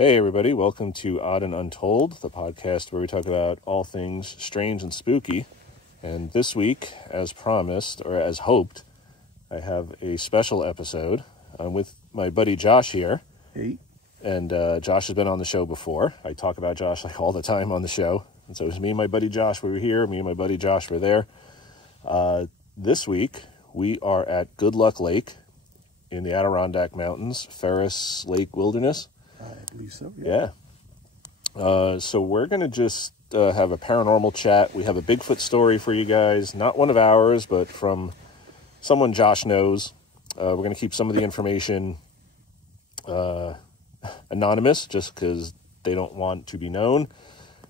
Hey everybody, welcome to Odd and Untold, the podcast where we talk about all things strange and spooky. And this week, as promised, or as hoped, I have a special episode. I'm with my buddy Josh here. Hey. And Josh has been on the show before. I talk about Josh like all the time on the show. And so it was me and my buddy Josh, we were here. Me and my buddy Josh were there. This week, we are at Good Luck Lake in the Adirondack Mountains, Ferris Lake Wilderness. I believe so, yeah. So we're going to just have a paranormal chat. We have a Bigfoot story for you guys. Not one of ours, but from someone Josh knows. We're going to keep some of the information anonymous just because they don't want to be known.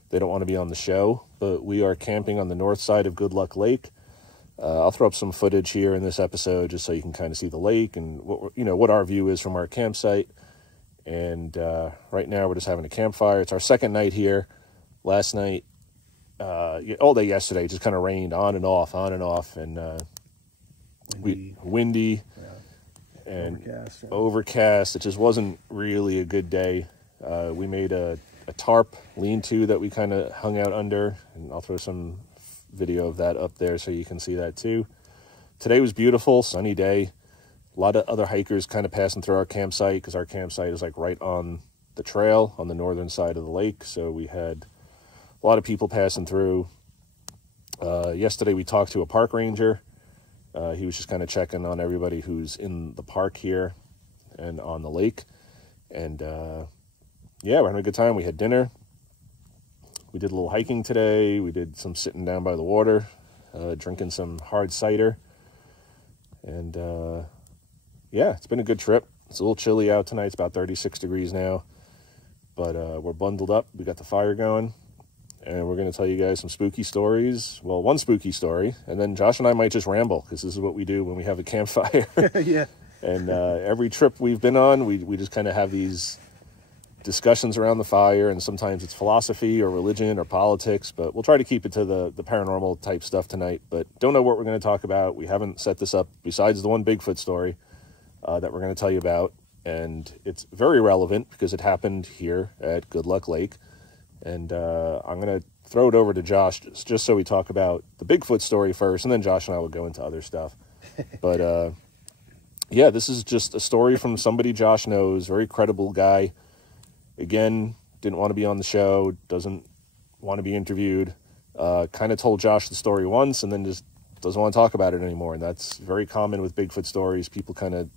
They don't want to be on the show. But we are camping on the north side of Good Luck Lake. I'll throw up some footage here in this episode just so you can kind of see the lake and what our view is from our campsite. And right now we're just having a campfire. It's our second night here. Last night, all day yesterday, it just kind of rained on and off, and windy and overcast. It just wasn't really a good day. We made a tarp lean-to that we kind of hung out under, and I'll throw some video of that up there so you can see that too. Today was beautiful, sunny day. A lot of other hikers kind of passing through our campsite because our campsite is like right on the trail on the northern side of the lake. So we had a lot of people passing through. Yesterday we talked to a park ranger. He was just kind of checking on everybody who's in the park here and on the lake. And yeah, we're having a good time. We had dinner. We did a little hiking today. We did some sitting down by the water, drinking some hard cider. And yeah, it's been a good trip. It's a little chilly out tonight. It's about 36 degrees now. But we're bundled up. We got the fire going. And we're going to tell you guys some spooky stories. Well, one spooky story. And then Josh and I might just ramble, because this is what we do when we have a campfire. Yeah. And every trip we've been on, we just kind of have these discussions around the fire. And sometimes it's philosophy or religion or politics. But we'll try to keep it to the paranormal type stuff tonight. But don't know what we're going to talk about. We haven't set this up besides the one Bigfoot story that we're going to tell you about, and it's very relevant because it happened here at Good Luck Lake. And I'm going to throw it over to Josh just so we talk about the Bigfoot story first, and then Josh and I will go into other stuff. But yeah, this is just a story from somebody Josh knows, very credible guy. Again, didn't want to be on the show, doesn't want to be interviewed. Kind of told Josh the story once and then just doesn't want to talk about it anymore. And that's very common with Bigfoot stories. People kind of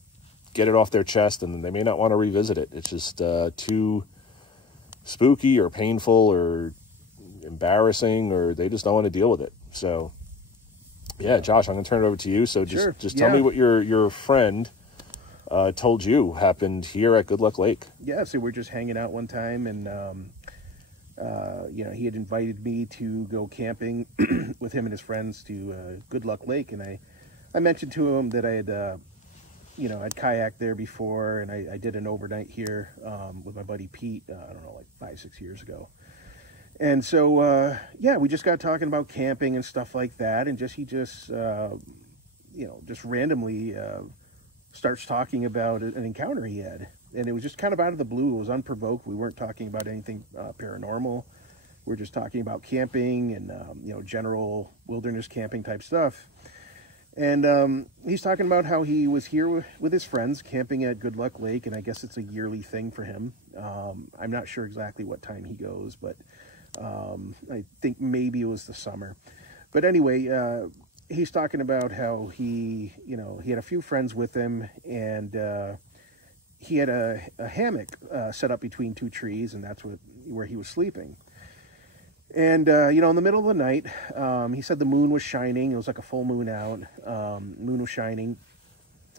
get it off their chest and they may not want to revisit it. It's just too spooky or painful or embarrassing, or they just don't want to deal with it. So yeah, Josh, I'm going to turn it over to you. So just tell me what your friend told you happened here at Good Luck Lake. Yeah, so we're just hanging out one time, and he had invited me to go camping with him and his friends to Good Luck Lake, and I mentioned to him that I had I'd kayaked there before, and I did an overnight here with my buddy Pete, I don't know, like 5-6 years ago. And so, we just got talking about camping and stuff like that, and he just randomly starts talking about an encounter he had. And it was just kind of out of the blue. It was unprovoked. We weren't talking about anything paranormal. We're just talking about camping and, general wilderness camping type stuff. And he's talking about how he was here with his friends camping at Good Luck Lake, and I guess it's a yearly thing for him. I'm not sure exactly what time he goes, but I think maybe it was the summer. But anyway, he's talking about how he had a few friends with him, and he had a hammock set up between two trees, and that's where he was sleeping. And, in the middle of the night, he said the moon was shining. It was like a full moon out. Moon was shining.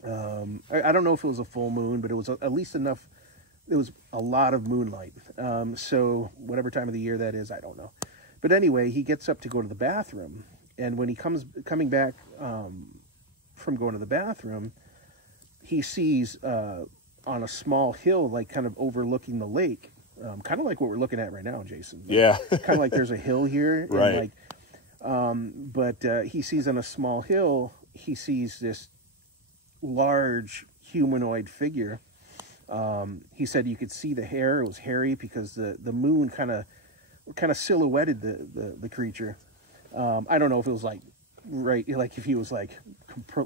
I don't know if it was a full moon, but it was at least enough. It was a lot of moonlight. So whatever time of the year that is, I don't know. But anyway, he gets up to go to the bathroom. And when he coming back from going to the bathroom, he sees on a small hill, like kind of overlooking the lake, kind of like what we're looking at right now, Jason. Yeah. Kind of like there's a hill here. Right. And but he sees on a small hill, he sees this large humanoid figure He said you could see the hair. It was hairy because the moon kind of silhouetted the creature. I don't know if it was like if he was like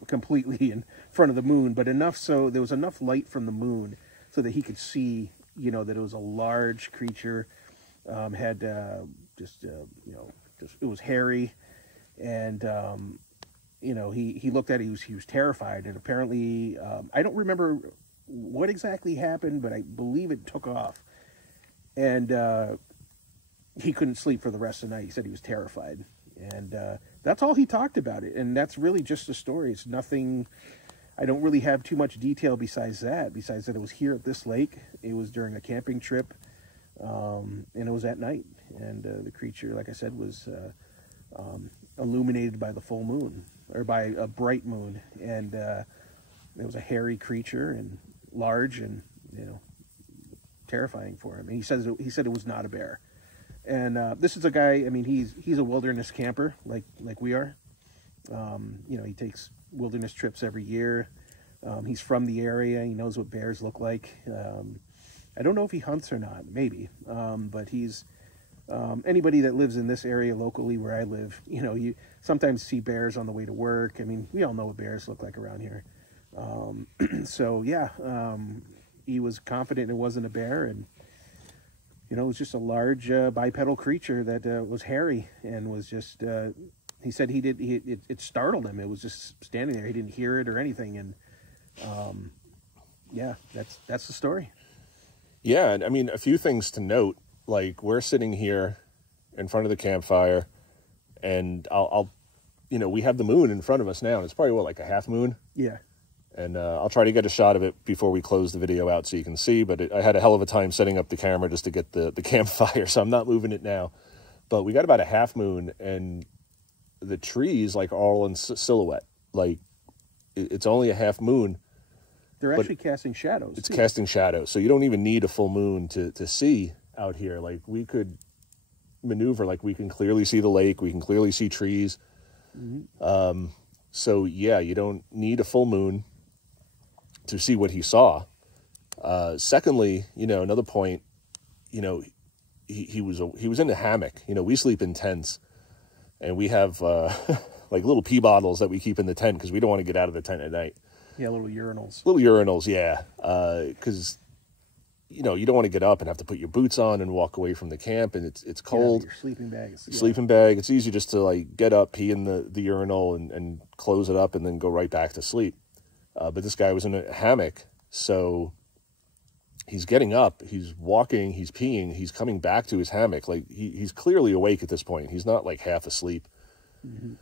completely in front of the moon, but enough so there was enough light from the moon so that he could see, that it was a large creature. Had just it was hairy, and he looked at it. He was terrified, and apparently I don't remember what exactly happened, but I believe it took off, and he couldn't sleep for the rest of the night. He said he was terrified, and that's all he talked about it, and that's really just a story. It's nothing. I don't really have too much detail besides that. Besides that, it was here at this lake. It was during a camping trip, and it was at night. And the creature, like I said, was illuminated by the full moon, or by a bright moon. And it was a hairy creature and large, and terrifying for him. And he said it was not a bear. And this is a guy. I mean, he's a wilderness camper like we are. He takes wilderness trips every year. He's from the area. He knows what bears look like. I don't know if he hunts or not. Maybe, but he's anybody that lives in this area locally where I live. You sometimes see bears on the way to work. I mean, we all know what bears look like around here. So yeah, he was confident it wasn't a bear, and it was just a large bipedal creature that was hairy and was just. He said it startled him. It was just standing there. He didn't hear it or anything, and yeah, that's the story. Yeah, and I mean, a few things to note. Like, we're sitting here in front of the campfire, and I'll we have the moon in front of us now, and it's probably like a half moon. Yeah. And I'll try to get a shot of it before we close the video out so you can see. But I had a hell of a time setting up the camera just to get the campfire, so I'm not moving it now. But we got about a half moon, and the trees like all in silhouette. Like, it's only a half moon. They're actually casting shadows. It's casting shadows, so you don't even need a full moon to see out here. Like, we could maneuver, like we can clearly see the lake, we can clearly see trees. Mm-hmm. So yeah, you don't need a full moon to see what he saw. Secondly, another point, he was in a hammock. We sleep in tents, and we have like little pee bottles that we keep in the tent because we don't want to get out of the tent at night. Yeah, little urinals. Yeah. Because, you don't want to get up and have to put your boots on and walk away from the camp, and it's cold. Your sleeping bag. Sleeping bag. It's easy just to, like, get up, pee in the urinal, and close it up, and then go right back to sleep. But this guy was in a hammock, so he's getting up, he's walking, he's peeing, he's coming back to his hammock. Like, he's clearly awake at this point. He's not, like, half asleep. Mm-hmm.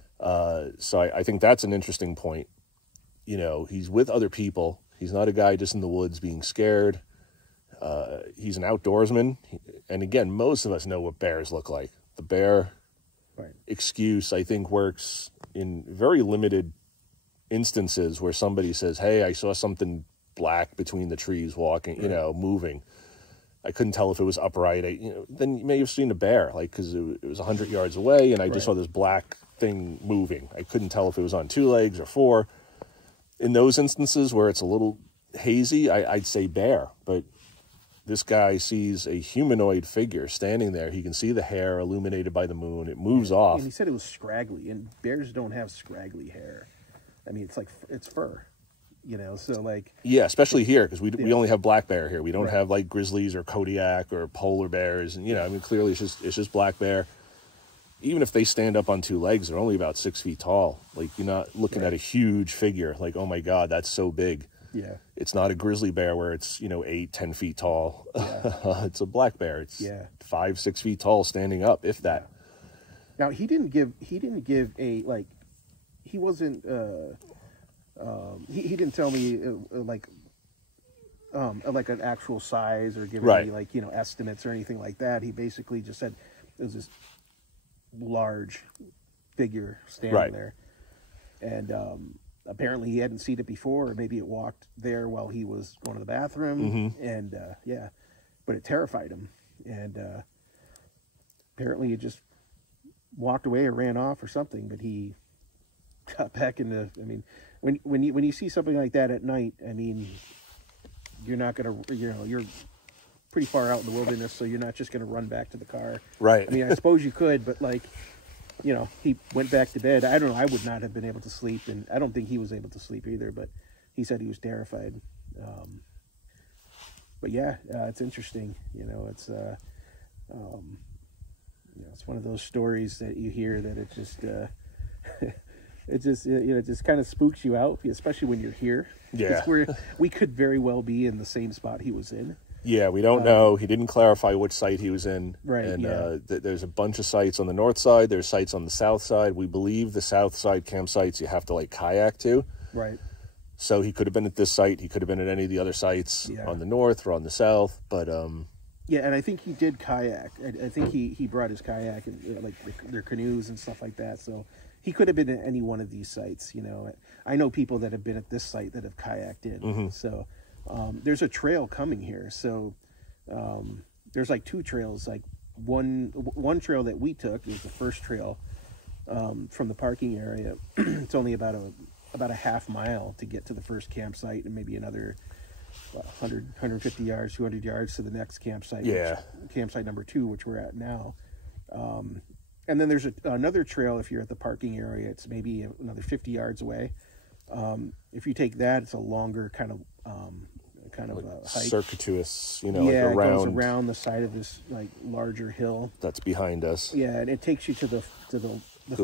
So I think that's an interesting point. He's with other people. He's not a guy just in the woods being scared. He's an outdoorsman. And again, most of us know what bears look like. The bear excuse, I think, works in very limited instances where somebody says, hey, I saw something black between the trees walking, moving. I couldn't tell if it was upright. Then you may have seen a bear, like, because it was 100 yards away, and I just saw this black thing moving. I couldn't tell if it was on 2 legs or 4. In those instances where it's a little hazy, I'd say bear. But this guy sees a humanoid figure standing there. He can see the hair illuminated by the moon. It moves off. And he said it was scraggly, and bears don't have scraggly hair. I mean, it's fur, so like... Yeah, especially here, because we only have black bear here. We don't have, like, grizzlies or Kodiak or polar bears. And, I mean, clearly it's just black bear. Even if they stand up on 2 legs, they're only about 6 feet tall. Like, you're not looking at a huge figure. Like, oh my God, that's so big. Yeah. It's not a grizzly bear where it's, 8, 10 feet tall. Yeah. It's a black bear. It's 5, 6 feet tall standing up, if that. Now, he didn't give a, like, he wasn't, he didn't tell me, like an actual size or give me, like, estimates or anything like that. He basically just said it was this large figure standing there, and apparently he hadn't seen it before, or maybe it walked there while he was going to the bathroom. Mm-hmm. And but it terrified him, and apparently it just walked away or ran off or something. But he got back into. I mean, when you see something like that at night, I mean, you're not going to, you're pretty far out in the wilderness, so you're not just going to run back to the car. Right. I mean, I suppose you could, but like, he went back to bed. I don't know. I would not have been able to sleep, and I don't think he was able to sleep either, but he said he was terrified. But yeah, it's interesting. It's it's one of those stories that you hear that it just it just kind of spooks you out, especially when you're here. Yeah, we could very well be in the same spot he was in. Yeah, we don't know. He didn't clarify which site he was in. Right. And there's a bunch of sites on the north side. There's sites on the south side. We believe the south side campsites you have to like kayak to. Right. So he could have been at this site. He could have been at any of the other sites on the north or on the south. But yeah, and I think he did kayak. I think he brought his kayak and like their canoes and stuff like that. So he could have been at any one of these sites. I know people that have been at this site that have kayaked in. Mm-hmm. So there's a trail coming here. So there's like two trails. Like one trail that we took is the first trail from the parking area. It's only about a half mile to get to the first campsite, and maybe another 100, 150 yards, 200 yards to the next campsite. Yeah. Campsite number 2, which we're at now. And then there's another trail if you're at the parking area. It's maybe another 50 yards away. If you take that, it's a longer kind of like a hike. Circuitous, like around. It goes around the side of this like larger hill. That's behind us. Yeah, and it takes you to the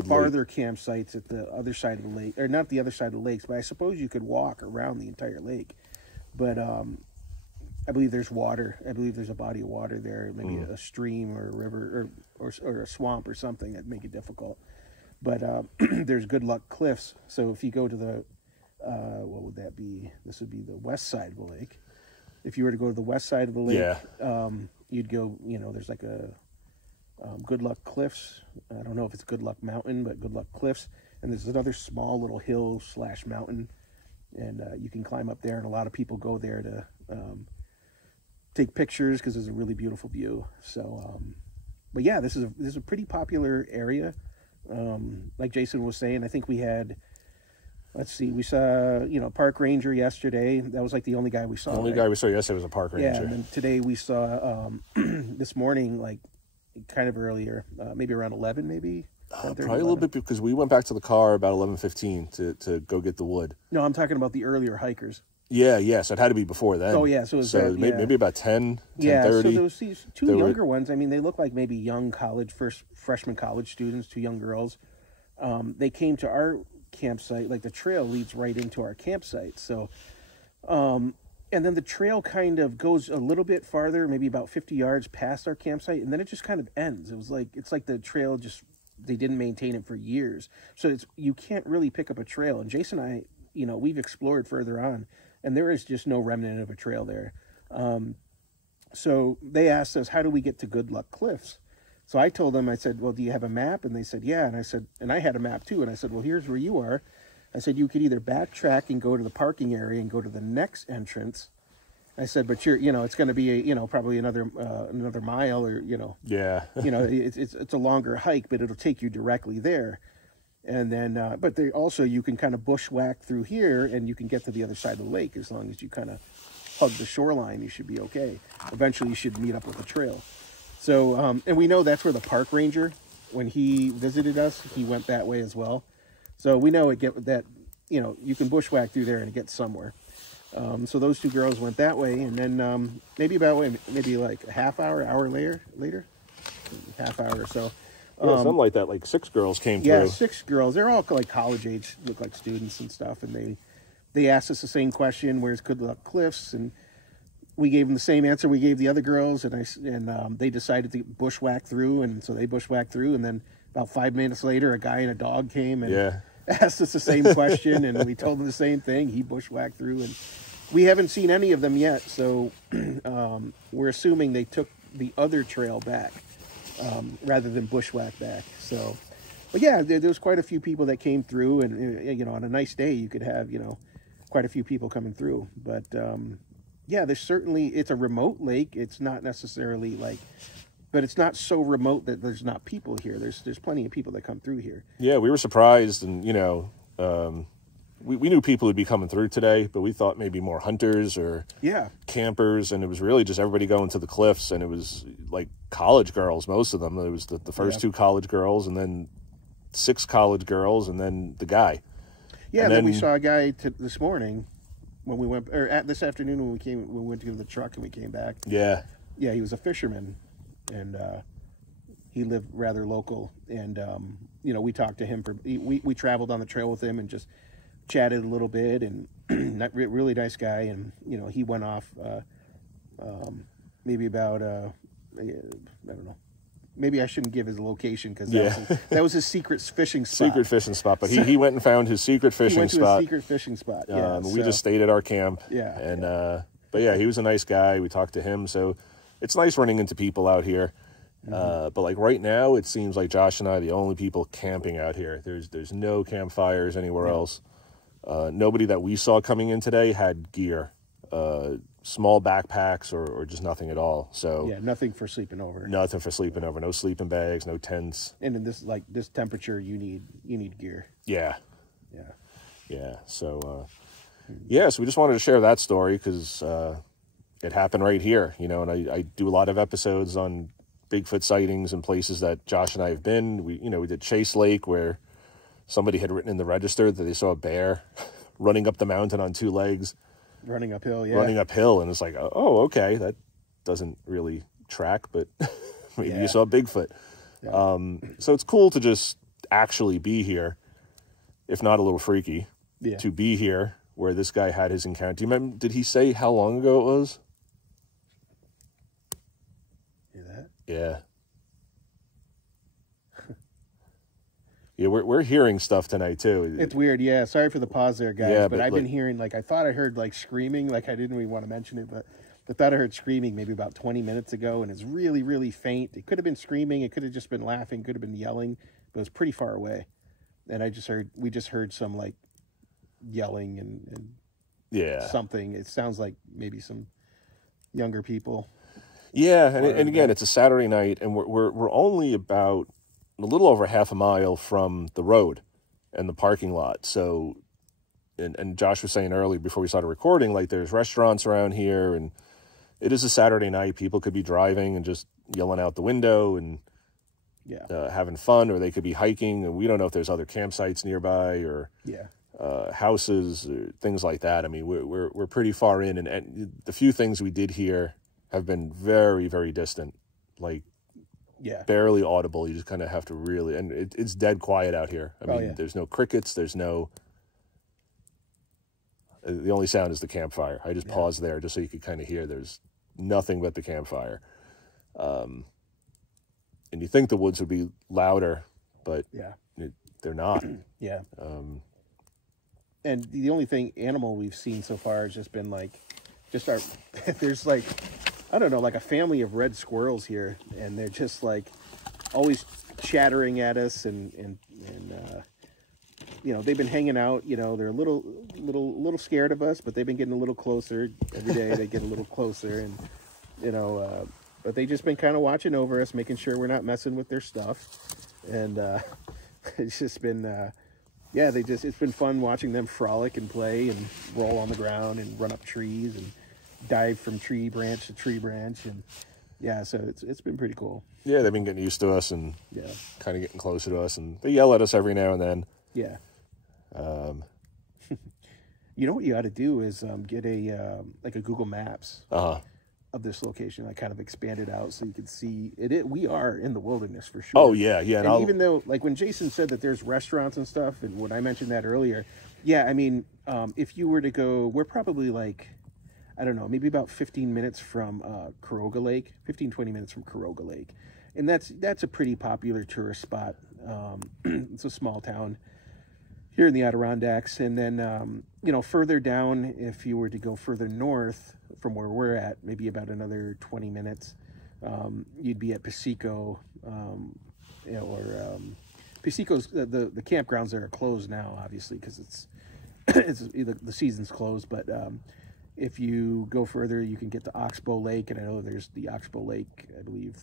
farther campsites at the other side of the lake, or not the other side of the lakes, but I suppose you could walk around the entire lake. But I believe there's water. I believe there's a body of water there, maybe a stream or a river or a swamp or something that make it difficult. But there's Good Luck Cliffs. So if you go to the what would that be? This would be the west side of the lake. If you were to go to the west side of the lake, you'd go. There's like a Good Luck Cliffs. I don't know if it's Good Luck Mountain, but Good Luck Cliffs. And there's another small little hill / mountain, and you can climb up there. And a lot of people go there to take pictures because there's a really beautiful view. So, but yeah, this is a pretty popular area. Like Jason was saying, I think we had. Let's see, we saw, park ranger yesterday. That was like the only guy we saw. The only guy we saw yesterday was a park ranger. Yeah, and then today we saw, this morning, like kind of earlier, maybe around 11, maybe? Probably 11. A little bit, because we went back to the car about 11:15 to go get the wood. No, I'm talking about the earlier hikers. Yeah, so it had to be before then. Oh, yeah, so it was maybe about 10, 10:30. Yeah, so there was these two younger ones. I mean, they look like maybe young freshman college students, two young girls. They came to our campsite, like the trail leads right into our campsite. So, and then the trail kind of goes a little bit farther, maybe about 50 yards past our campsite, and then it just kind of ends. It's like the trail they didn't maintain it for years. So you can't really pick up a trail. And Jason and I, we've explored further on, and there is just no remnant of a trail there. So they asked us, how do we get to Good Luck Cliffs? So I told them, I said, well, do you have a map? And they said, yeah. And I said, and I had a map too. And I said, well, here's where you are. I said, you could either backtrack and go to the parking area and go to the next entrance. I said, but it's going to be probably another mile or, Yeah. it's a longer hike, but it'll take you directly there. And then, but you can kind of bushwhack through here and you can get to the other side of the lake. As long as you kind of hug the shoreline, you should be okay. Eventually you should meet up with the trail. So, and we know that's where the park ranger, when he visited us, he went that way as well. So we know you can bushwhack through there and it gets somewhere. So those two girls went that way, and then maybe like a half hour later, half hour or so. Yeah, something like that. Like 6 girls came through. Yeah, 6 girls. They're all like college age, look like students and stuff. And they asked us the same question: "Where's Good Luck Cliffs?" And we gave them the same answer we gave the other girls, and they decided to bushwhack through, and so they bushwhacked through, and then about 5 minutes later, a guy and a dog came and asked us the same question, and we told him the same thing. He bushwhacked through, and we haven't seen any of them yet, so we're assuming they took the other trail back rather than bushwhack back. So, but yeah, there was quite a few people that came through, and on a nice day, you could have quite a few people coming through, but. Yeah, it's a remote lake. It's not necessarily but it's not so remote that there's not people here. There's plenty of people that come through here. Yeah, we were surprised, and we knew people would be coming through today, but we thought maybe more hunters or Yeah. campers, and it was really just everybody going to the cliffs, and it was like college girls, most of them. It was the first two college girls, and then 6 college girls, and then the guy. Yeah, and then we saw a guy this morning when we went, or this afternoon when we went to get the truck and we came back. Yeah. Yeah, he was a fisherman, and he lived rather local, and you know, we talked to him we traveled on the trail with him and just chatted a little bit, and really nice guy, and you know, he went off maybe about I don't know, maybe I shouldn't give his location because that was his secret fishing spot. Secret fishing spot, but he went and found his secret fishing spot. He went to his secret fishing spot. Yeah, we just stayed at our camp. Yeah, and but yeah, he was a nice guy. We talked to him, so it's nice running into people out here. But like right now, it seems like Josh and I are the only people camping out here. There's no campfires anywhere else. Nobody that we saw coming in today had gear, small backpacks or just nothing at all. So yeah, nothing for sleeping over. Nothing for sleeping over. No sleeping bags, no tents. And in this temperature, you need gear. Yeah. Yeah. Yeah. So so we just wanted to share that story because it happened right here, you know. And I do a lot of episodes on Bigfoot sightings and places that Josh and I have been. We did Chase Lake, where somebody had written in the register that they saw a bear running up the mountain on 2 legs. Running uphill, yeah. Running uphill, and it's like, oh, okay, that doesn't really track, but maybe you saw Bigfoot. Yeah. So it's cool to just actually be here, if not a little freaky, to be here where this guy had his encounter. Do you remember, did he say how long ago it was? Hear that? Yeah. Yeah, we're hearing stuff tonight too. It's weird, yeah. Sorry for the pause there, guys. Yeah, but I've been hearing, like, I thought I heard like screaming, like I didn't even want to mention it, but I thought I heard screaming maybe about 20 minutes ago, and it's really, really faint. It could have been screaming, it could have just been laughing, could have been yelling, but it was pretty far away. And we just heard some like yelling and something. It sounds like maybe some younger people. Yeah, and again, it's a Saturday night, and we're only about a little over half a mile from the road and the parking lot. So, and Josh was saying earlier before we started recording, like there's restaurants around here, and it is a Saturday night. People could be driving and just yelling out the window and having fun, or they could be hiking, and we don't know if there's other campsites nearby or houses or things like that. I mean, we're pretty far in, and the few things we did here have been very, very distant, like barely audible. You just kind of have to really, and it's dead quiet out here. I mean, there's no crickets, there's no, the only sound is the campfire. I just paused there just so you could kind of hear. There's nothing but the campfire. And you think the woods would be louder, but they're not. And the only animal we've seen so far has just been like, there's like, I don't know, like a family of red squirrels here, and they're just like always chattering at us, and you know, they've been hanging out. You know, they're a little scared of us, but they've been getting a little closer every day. They get a little closer, and you know, but they just been kind of watching over us, making sure we're not messing with their stuff, and it's just been it's been fun watching them frolic and play and roll on the ground and run up trees and dive from tree branch to tree branch, and so it's been pretty cool. Yeah, they've been getting used to us and kind of getting closer to us, and they yell at us every now and then. Yeah. You know what you ought to do is get a Google Maps of this location, like kind of expand it out so you can see it. We are in the wilderness for sure. Oh yeah. And even though, like when Jason said that there's restaurants and stuff, and when I mentioned that earlier, I mean, if you were to go, we're probably like, I don't know, maybe about 15 minutes from Caroga Lake, 20 minutes from Caroga Lake. And that's a pretty popular tourist spot. It's a small town here in the Adirondacks. And then, further down, if you were to go further north from where we're at, maybe about another 20 minutes, you'd be at Piseco, Piseco's, the campgrounds there are closed now, obviously, because it's the season's closed, but if you go further, you can get to Oxbow Lake, and I know there's the Oxbow Lake, I believe,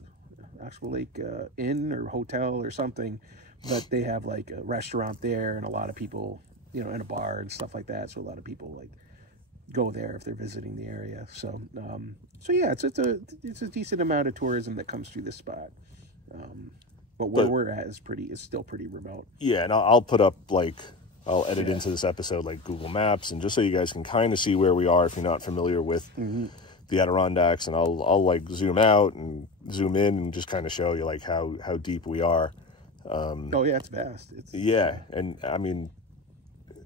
Oxbow Lake Inn or hotel or something, but they have like a restaurant there, and a lot of people in a bar and stuff like that. So a lot of people like go there if they're visiting the area. So yeah, it's a decent amount of tourism that comes through this spot. But where we're at is still pretty remote. Yeah, and I'll put up I'll edit into this episode like Google Maps, and just so you guys can kind of see where we are if you're not familiar with the Adirondacks, and I'll like zoom out and zoom in and just kind of show you like how deep we are. Oh yeah, it's vast. And I mean,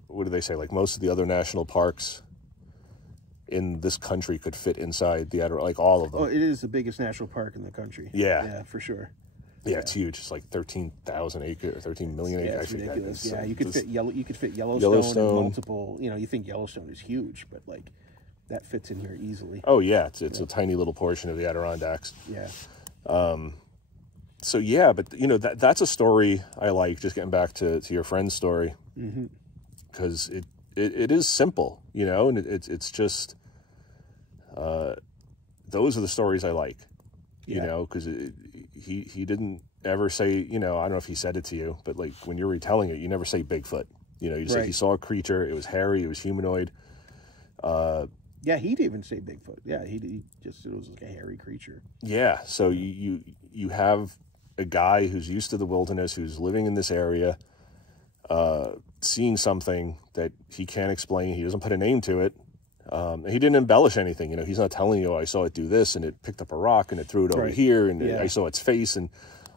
what do they say? Like most of the other national parks in this country could fit inside the Adirondack, like all of them. Oh, it is the biggest national park in the country. Yeah, for sure. Yeah, it's huge. It's like 13,000 acres, or 13 million acres. Yeah, it's ridiculous. Yeah, you could fit Yellowstone Yellowstone. multiple. You think Yellowstone is huge, but like that fits in here easily. Oh yeah, it's a tiny little portion of the Adirondacks. Yeah. So yeah, but that's a story I like. Just getting back to your friend's story, because it is simple, and it's just those are the stories I like, because he didn't ever say, I don't know if he said it to you, but like when you're retelling it, you never say Bigfoot. You say he saw a creature. It was hairy. It was humanoid. Yeah, he'd even say Bigfoot. Yeah, he just, it was like a hairy creature. Yeah, so you have a guy who's used to the wilderness, who's living in this area, seeing something that he can't explain. He doesn't put a name to it. He didn't embellish anything. He's not telling you, I saw it do this, and it picked up a rock, and it threw it over here, and I saw its face. And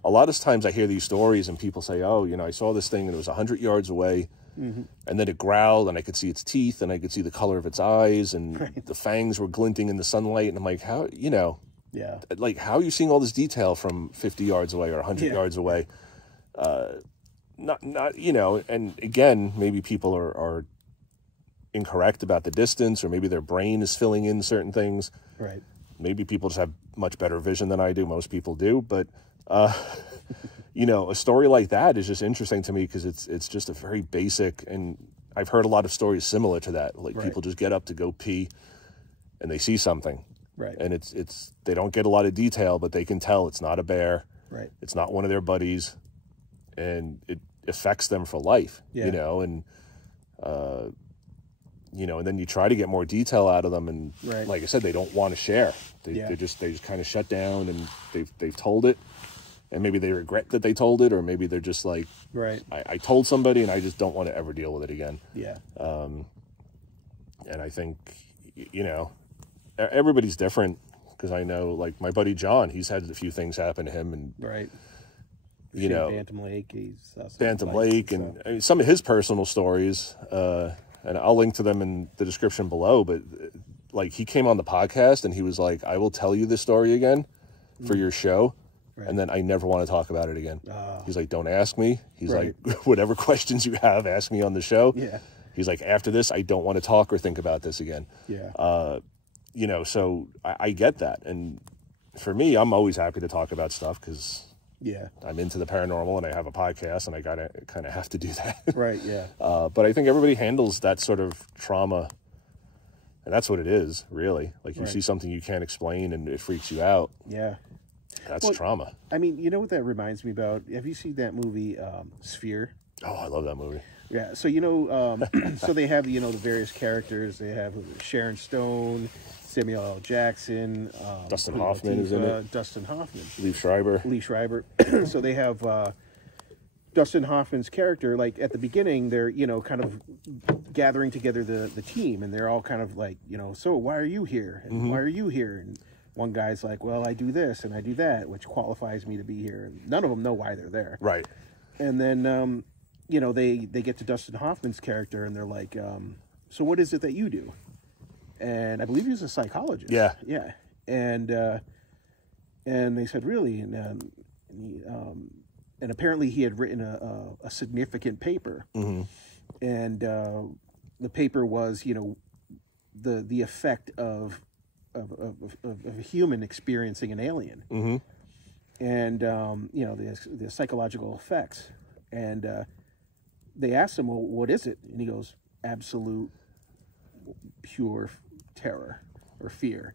a lot of times I hear these stories, and people say, oh, I saw this thing, and it was 100 yards away. And then it growled, and I could see its teeth, and I could see the color of its eyes, and the fangs were glinting in the sunlight. And I'm like, how, like, how are you seeing all this detail from 50 yards away or 100 yards away? Not, and again, maybe people are incorrect about the distance, or maybe their brain is filling in certain things. Right. Maybe people just have much better vision than I do. Most people do, but a story like that is just interesting to me because it's just a very basic, and I've heard a lot of stories similar to that. Like people just get up to go pee, and they see something. Right. And it's they don't get a lot of detail, but they can tell it's not a bear. Right. It's not one of their buddies, and it affects them for life. Yeah. And and then you try to get more detail out of them, and like I said, they don't want to share. They just kind of shut down, and they've told it, and maybe they regret that they told it, or maybe they're just like, I told somebody, and I just don't want to ever deal with it again. Yeah. And I think everybody's different, because I know, like my buddy John, he's had a few things happen to him, and Bantam Lake, and I mean, some of his personal stories. And I'll link to them in the description below, but like he came on the podcast and he was like, I will tell you this story again for your show. And then I never want to talk about it again. He's like, don't ask me. He's like, whatever questions you have, ask me on the show. Yeah. He's like, after this, I don't want to talk or think about this again. Yeah. So I get that. And for me, I'm always happy to talk about stuff because I'm into the paranormal, and I have a podcast, and I gotta kind of have to do that. Right. Yeah. But I think everybody handles that sort of trauma, and that's what it is, really. Like you see something you can't explain, and it freaks you out. Yeah. That's trauma. I mean, you know what that reminds me about? Have you seen that movie, Sphere? Oh, I love that movie. Yeah. So so they have the various characters. They have Sharon Stone, Samuel L. Jackson, Dustin Hoffman is in it. Dustin Hoffman. Lee Schreiber. So they have Dustin Hoffman's character. Like at the beginning, they're kind of gathering together the team, and they're all kind of like so why are you here? And why are you here? And one guy's like, well, I do this and I do that, which qualifies me to be here. And none of them know why they're there. Right. And then they get to Dustin Hoffman's character, and they're like, so what is it that you do? And I believe he was a psychologist. Yeah. Yeah. And they said, really? And apparently he had written a significant paper. And the paper was, the effect of a human experiencing an alien. And, the psychological effects. And they asked him, well, what is it? And he goes, absolute, pure terror or fear.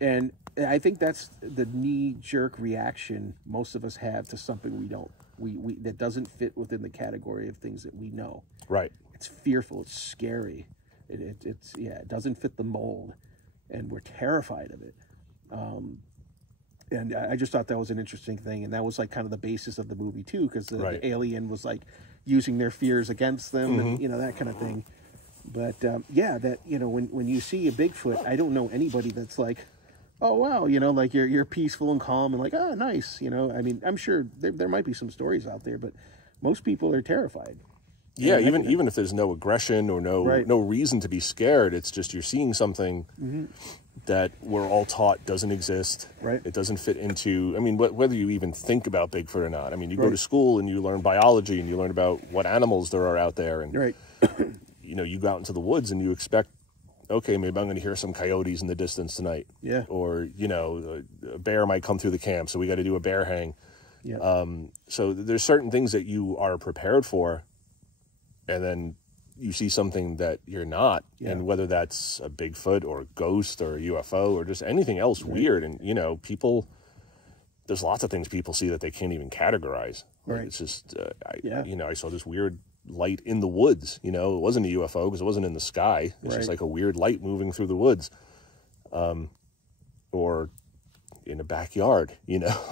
And I think that's the knee-jerk reaction most of us have to something we don't We that doesn't fit within the category of things that we know. Right. It's fearful. It's scary. It doesn't fit the mold, and we're terrified of it. And I just thought that was an interesting thing, and that was like kind of the basis of the movie too, because the alien was like using their fears against them, and that kind of thing. But that when you see a Bigfoot, I don't know anybody that's like, oh wow, like you're peaceful and calm and like, oh nice, I mean, I'm sure there might be some stories out there, but most people are terrified. Yeah, even if there's no aggression or no reason to be scared, it's just you're seeing something that we're all taught doesn't exist. Right. It doesn't fit into, I mean, whether you even think about Bigfoot or not. I mean, you go to school and you learn biology and you learn about what animals there are out there. And, you go out into the woods and you expect, okay, maybe I'm going to hear some coyotes in the distance tonight. Yeah. Or, a bear might come through the camp, so we got to do a bear hang. Yeah. So there's certain things that you are prepared for, and then you see something that you're not, and whether that's a Bigfoot or a ghost or a UFO or just anything else weird. And, people, there's lots of things people see that they can't even categorize. Right. It's just, I saw this weird light in the woods. It wasn't a UFO because it wasn't in the sky. It's just like a weird light moving through the woods. Or in a backyard,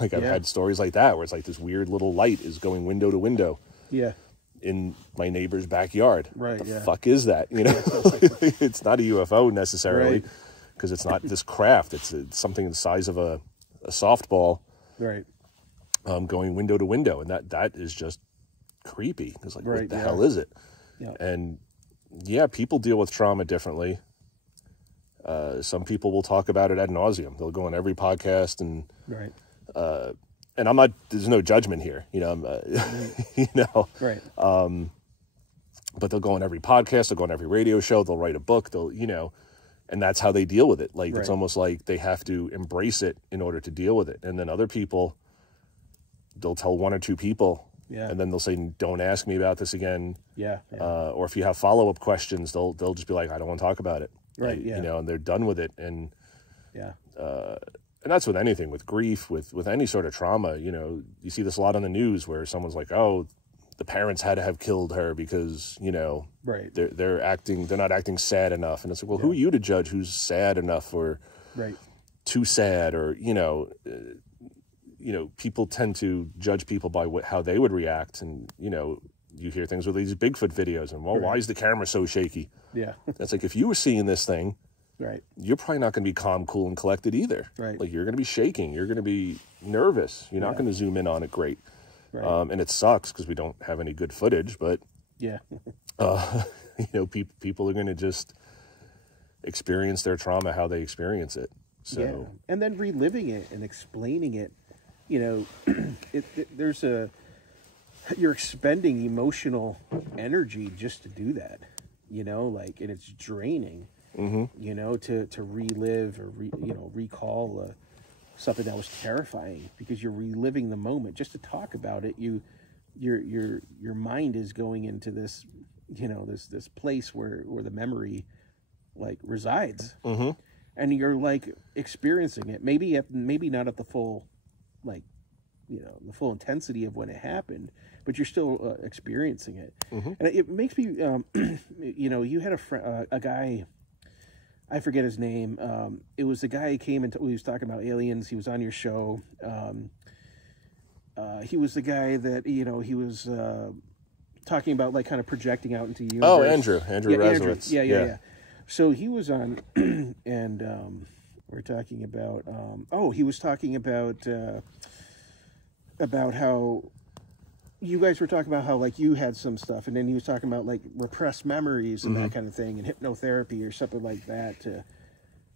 like I've had stories like that where it's like this weird little light is going window to window. Yeah. In my neighbor's backyard. Right. The fuck is that? It's not a UFO necessarily, because it's not this craft. It's something the size of a softball. Right. Going window to window, and that is just creepy. Because what the hell is it? Yeah. And people deal with trauma differently. Some people will talk about it ad nauseum. They'll go on every podcast and and I'm not, there's no judgment here, right. But they'll go on every podcast, they'll go on every radio show, they'll write a book, and that's how they deal with it. Like, it's almost like they have to embrace it in order to deal with it. And then other people, they'll tell one or two people, and then they'll say, don't ask me about this again. Or if you have follow-up questions, they'll just be like, I don't want to talk about it. Right. And they're done with it. And, and that's with anything, with grief, with any sort of trauma. You see this a lot on the news where someone's like, oh, the parents had to have killed her because, they're not acting sad enough. And it's like, well, who are you to judge who's sad enough or too sad? Or, people tend to judge people by how they would react. And, you hear things with these Bigfoot videos and, well, why is the camera so shaky? Yeah. That's like, if you were seeing this thing, you're probably not going to be calm, cool, and collected either. Right. Like, you're going to be shaking. You're going to be nervous. You're not going to zoom in on it great. Right. And it sucks because we don't have any good footage, but people are going to just experience their trauma how they experience it. So and then reliving it and explaining it, you're expending emotional energy just to do that, and it's draining. To relive or recall something that was terrifying, because you're reliving the moment just to talk about it. Your mind is going into this, this place where the memory resides, and you're experiencing it. Maybe not at the full, the full intensity of when it happened, but you're still experiencing it. And it makes me, you had a guy. I forget his name. It was the guy who came and he was talking about aliens. He was on your show. He was the guy that, he was talking about kind of projecting out into the universe. Oh, Andrew Razowitz. Yeah. So he was on, and we're talking about, he was talking about how you guys were talking about how you had some stuff, and then he was talking about repressed memories and that kind of thing, and hypnotherapy or something like that to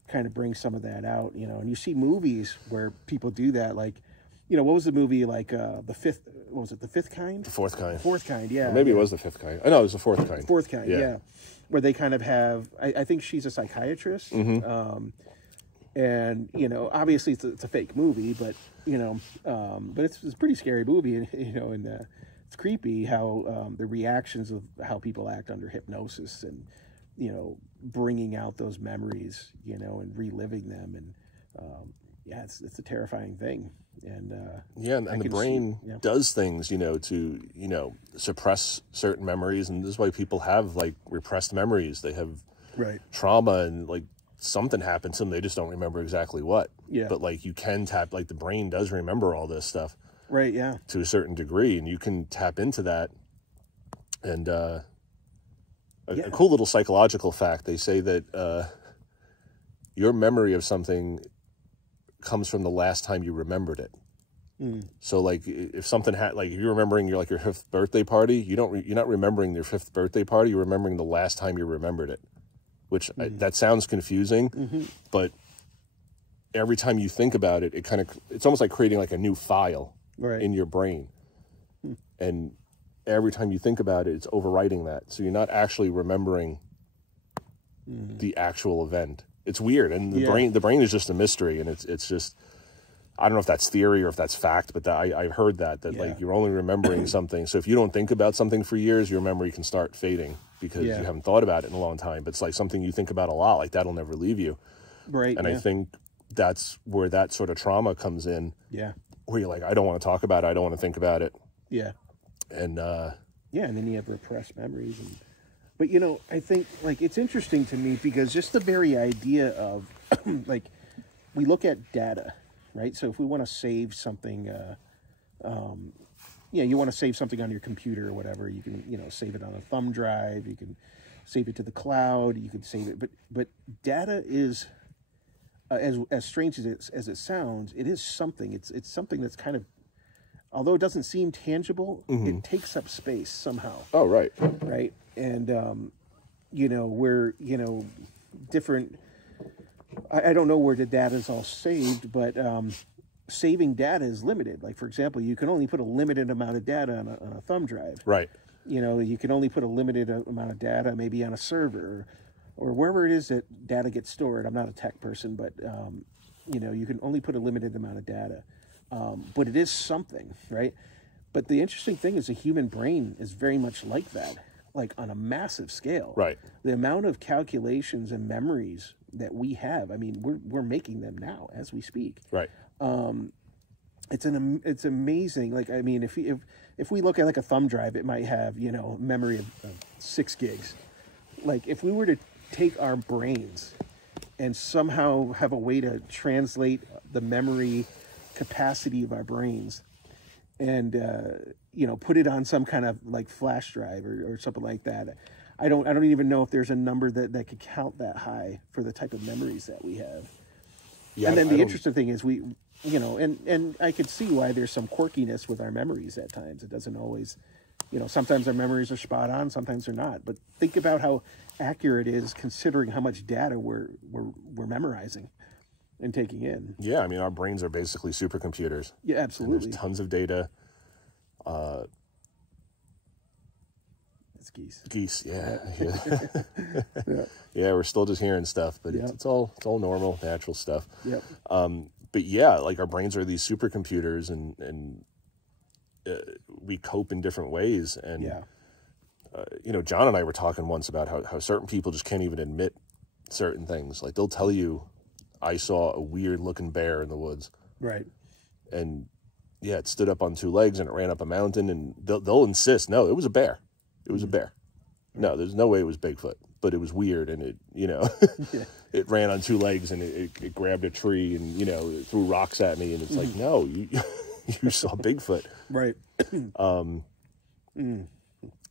kind of bring some of that out, and you see movies where people do that. What was the movie the fifth? What was it? The Fifth Kind? The Fourth Kind. Fourth Kind, yeah. Or maybe it was the Fifth Kind. Oh no, it was the Fourth Kind. Fourth Kind, yeah. Where they kind of have. I think she's a psychiatrist. And obviously it's a fake movie, but but it's a pretty scary movie, and it's creepy how the reactions of how people act under hypnosis, and bringing out those memories, and reliving them, and yeah, it's a terrifying thing. And and the brain does things, to suppress certain memories, and this is why people have like repressed memories. They have trauma, and like something happened to them, they just don't remember exactly what. Yeah. But like you can tap, like the brain does remember all this stuff. Right. Yeah. To a certain degree, and you can tap into that. And a cool little psychological fact: they say that your memory of something comes from the last time you remembered it. So like if something like if you're remembering your 5th birthday party, you're not remembering your 5th birthday party, you're remembering the last time you remembered it, which that sounds confusing, but every time you think about it, it's almost like creating like a new file in your brain. And every time you think about it, it's overwriting that. So you're not actually remembering the actual event. It's weird, and the brain is just a mystery, and it's just, I don't know if that's theory or if that's fact, but I've heard that like you're only remembering something. So if you don't think about something for years, your memory can start fading because you haven't thought about it in a long time. But it's like something you think about a lot, like that'll never leave you. Right. And I think that's where that sort of trauma comes in. Yeah. Where you're like, I don't want to talk about it. I don't want to think about it. Yeah. And and then you have repressed memories. But I think like it's interesting to me because just the very idea of like we look at data, right? So if we want to save something, you want to save something on your computer or whatever, you can save it on a thumb drive, you can save it to the cloud, you can save it. But data is as strange as it sounds, it is something. It's something that's kind of, although it doesn't seem tangible, it takes up space somehow. Oh, right. Right. And, where, different, I don't know where the data is all saved, but saving data is limited. Like, for example, you can only put a limited amount of data on a thumb drive. Right. You can only put a limited amount of data maybe on a server or wherever it is that data gets stored. I'm not a tech person, but, you can only put a limited amount of data. But it is something, right? But the interesting thing is the human brain is very much like that, like on a massive scale. Right. The amount of calculations and memories that we have, I mean, we're making them now as we speak. Right. It's amazing. Like, I mean, if we look at like a thumb drive, it might have, memory of 6 gigs. Like if we were to take our brains and somehow have a way to translate the memory capacity of our brains and put it on some kind of like flash drive or something like that, I don't even know if there's a number that could count that high for the type of memories that we have. Yeah, and then the interesting thing is we and I could see why there's some quirkiness with our memories at times. It doesn't always, sometimes our memories are spot on, sometimes they're not. But think about how accurate it is considering how much data we're memorizing and taking in. Yeah, I mean, our brains are basically supercomputers. Yeah, absolutely. There's tons of data. It's geese. Geese, yeah. Yeah, we're still just hearing stuff, but it's all normal, natural stuff. Yep. But yeah, like our brains are these supercomputers, and we cope in different ways. And John and I were talking once about how certain people just can't even admit certain things. Like they'll tell you, I saw a weird looking bear in the woods. Right. And yeah, it stood up on 2 legs and it ran up a mountain, and they'll insist, no, it was a bear. It was a bear. No, there's no way it was Bigfoot, but it was weird. And it, it ran on 2 legs and it grabbed a tree and, it threw rocks at me. And it's like, no, you saw Bigfoot. Right.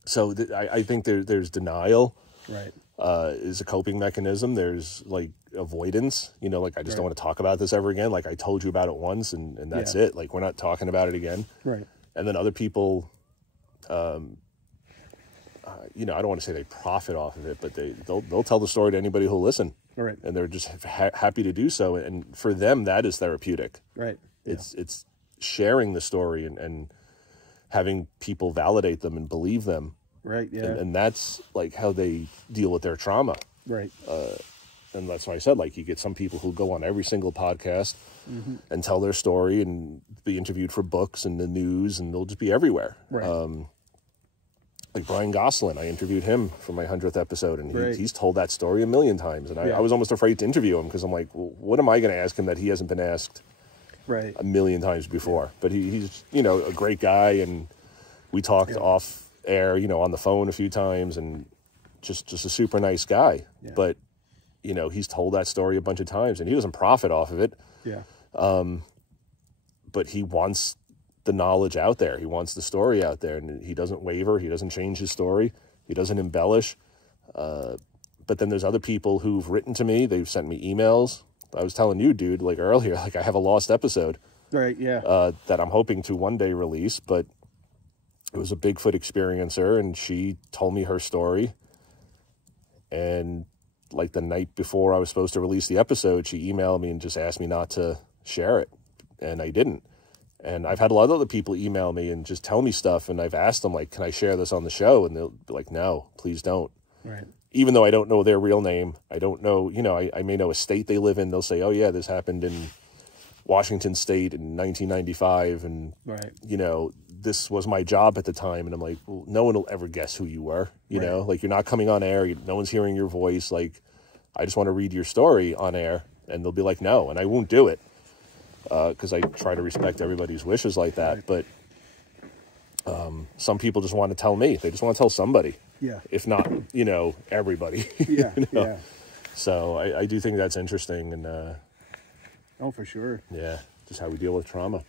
So I think there's denial. Right. Is a coping mechanism. There's like avoidance, like I just don't want to talk about this ever again. Like I told you about it once and that's it. Like we're not talking about it again. Right. And then other people, I don't want to say they profit off of it, but they'll tell the story to anybody who'll listen. Right. And they're just happy to do so. And for them, that is therapeutic. Right. It's sharing the story and having people validate them and believe them. Right. Yeah. And that's like how they deal with their trauma. Right. And that's why I said, like, you get some people who go on every single podcast and tell their story and be interviewed for books and the news, and they'll just be everywhere. Right. Like Brian Gosselin, I interviewed him for my 100th episode, and he's told that story a million times. And I was almost afraid to interview him because I'm like, well, what am I going to ask him that he hasn't been asked Right. a million times before. But he's, you know, a great guy, and we talked off air, you know, on the phone a few times, and just a super nice guy. Yeah. But, you know, he's told that story a bunch of times, and he doesn't profit off of it. Yeah. But he wants the knowledge out there. He wants the story out there, and he doesn't waver. He doesn't change his story. He doesn't embellish. But then there's other people who've written to me. They've sent me emails. I was telling you, dude, like earlier, like I have a lost episode. Right, yeah. That I'm hoping to one day release, but it was a Bigfoot experiencer, and she told me her story. And like the night before I was supposed to release the episode, she emailed me and just asked me not to share it. And I didn't. And I've had a lot of other people email me and just tell me stuff, and I've asked them, like, can I share this on the show? And they'll be like, no, please don't. Right. Even though I don't know their real name, I don't know, you know, I may know a state they live in. They'll say, oh, yeah, this happened in Washington State in 1995. And, Right. you know, this was my job at the time. And I'm like, well, no one will ever guess who you were. You know, like, you're not coming on air. No one's hearing your voice. Like, I just want to read your story on air. And they'll be like, no. And I won't do it because I try to respect everybody's wishes like that. But some people just want to tell me. They just want to tell somebody. Yeah. If not, you know, everybody. Yeah, you know? yeah. So I do think that's interesting. And, Oh, for sure. yeah, just how we deal with trauma.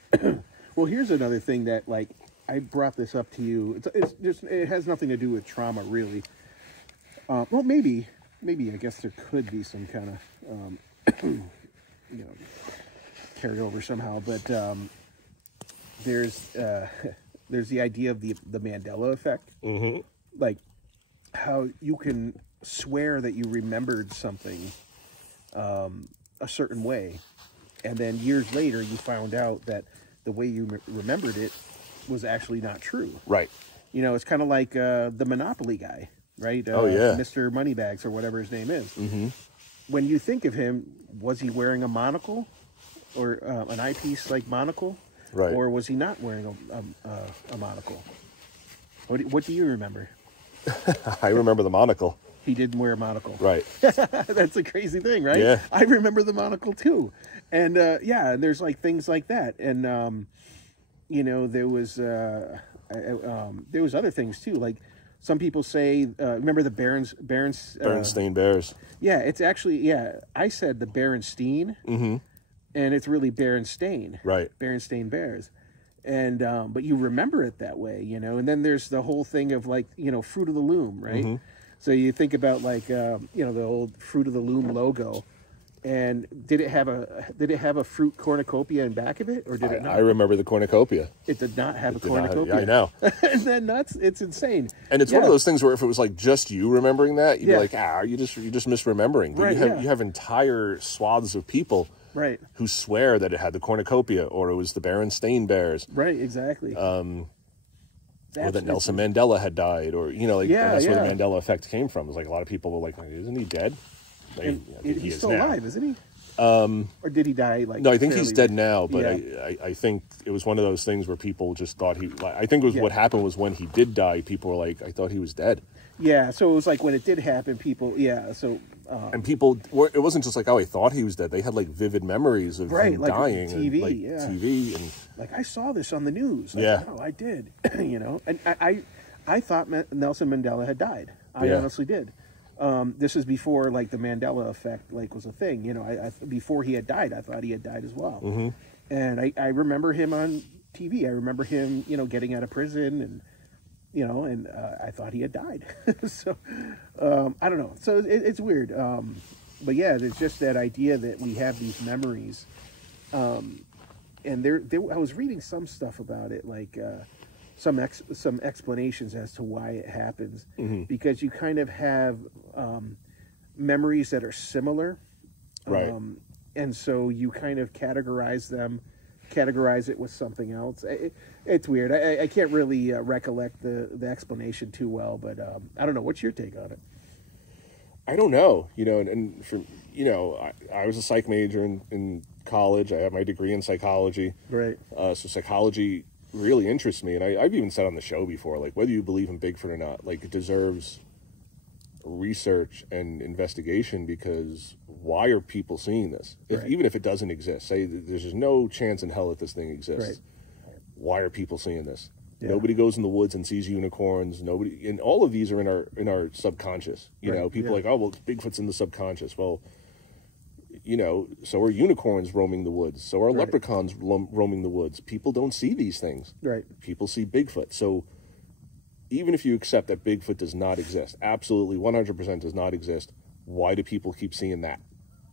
Well, here's another thing that, like, I brought this up to you. It's just, it has nothing to do with trauma, really. Well, maybe I guess there could be some kind of, you know, carryover somehow. But there's the idea of the Mandela effect. Mm-hmm. Like, how you can swear that you remembered something a certain way, and then years later you found out that the way you remembered it was actually not true. Right. You know, it's kind of like the Monopoly guy, right? Oh, yeah. Mr. Moneybags, or whatever his name is. Mm-hmm. When you think of him, was he wearing a monocle, or an eyepiece like monocle? Right. Or was he not wearing a monocle? What do you remember? I remember the monocle. He didn't wear a monocle. Right. That's a crazy thing, right? Yeah. I remember the monocle too. And yeah, there's like things like that. And you know, there was other things too. Like some people say, remember the Berenstain Bears. Yeah, it's actually, I said the Berenstein, Mm-hmm. and it's really Berenstain. Right. Berenstain Bears. And but you remember it that way, you know. And then there's the whole thing of, like, you know, Fruit of the Loom, right? Mm-hmm. So you think about, like, you know, the old Fruit of the Loom logo, and did it have a fruit cornucopia in back of it, or did it not? I remember the cornucopia. It did not have a Did not have- cornucopia. yeah, I know. Isn't that nuts? It's insane. And it's one of those things where if it was like just you remembering that, you'd Yeah. be like, you're just misremembering. But Right, you have entire swaths of people Right. who swear that it had the cornucopia, or it was the Berenstain Bears, Right. Exactly. or that Nelson Mandela had died, or, you know, like, Yeah, that's where yeah. the Mandela effect came from. It was like a lot of people were like, isn't he dead? I think he He's is still now. alive, isn't he? Or did he die? Like, No, I think he's fairly- dead now, but Yeah. I think it was one of those things where people just thought I think it was what happened was when he did die, people were like, I thought he was dead. Yeah. So it was like when it did happen, people. Yeah. So. And people, it wasn't just like, I thought he was dead. They had like vivid memories of Right, him like dying. TV, and, like, yeah. TV and Like, I saw this on the news. Like, Yeah. Oh, I did. You know, and I thought Nelson Mandela had died. I Yeah. honestly did. This is before, like, the Mandela effect, like, was a thing. You know, I before he had died, I thought he had died as well. Mm-hmm. And I remember him on TV. I remember him, you know, getting out of prison, and, you know, and I thought he had died. So I don't know. So it's weird. But yeah, there's just that idea that we have these memories. And I was reading some stuff about it, like some explanations as to why it happens, Mm-hmm. because you kind of have memories that are similar, Right. And so you kind of categorize it with something else. It's weird. I can't really recollect the explanation too well, but I don't know. What's your take on it? I don't know, you know, and for, you know, I was a psych major in college. I have my degree in psychology. Right. So psychology really interests me. And I've even said on the show before, like, whether you believe in Bigfoot or not, like, it deserves research and investigation, because why are people seeing this? Even if it doesn't exist, say there's just no chance in hell that this thing exists. Right. Why are people seeing this? Yeah. Nobody goes in the woods and sees unicorns. Nobody, and all of these are in our subconscious. You know, people are like, oh, well, Bigfoot's in the subconscious. Well, you know, so are unicorns roaming the woods. So are leprechauns roaming the woods. People don't see these things. Right. People see Bigfoot. So even if you accept that Bigfoot does not exist, absolutely 100% does not exist, why do people keep seeing that?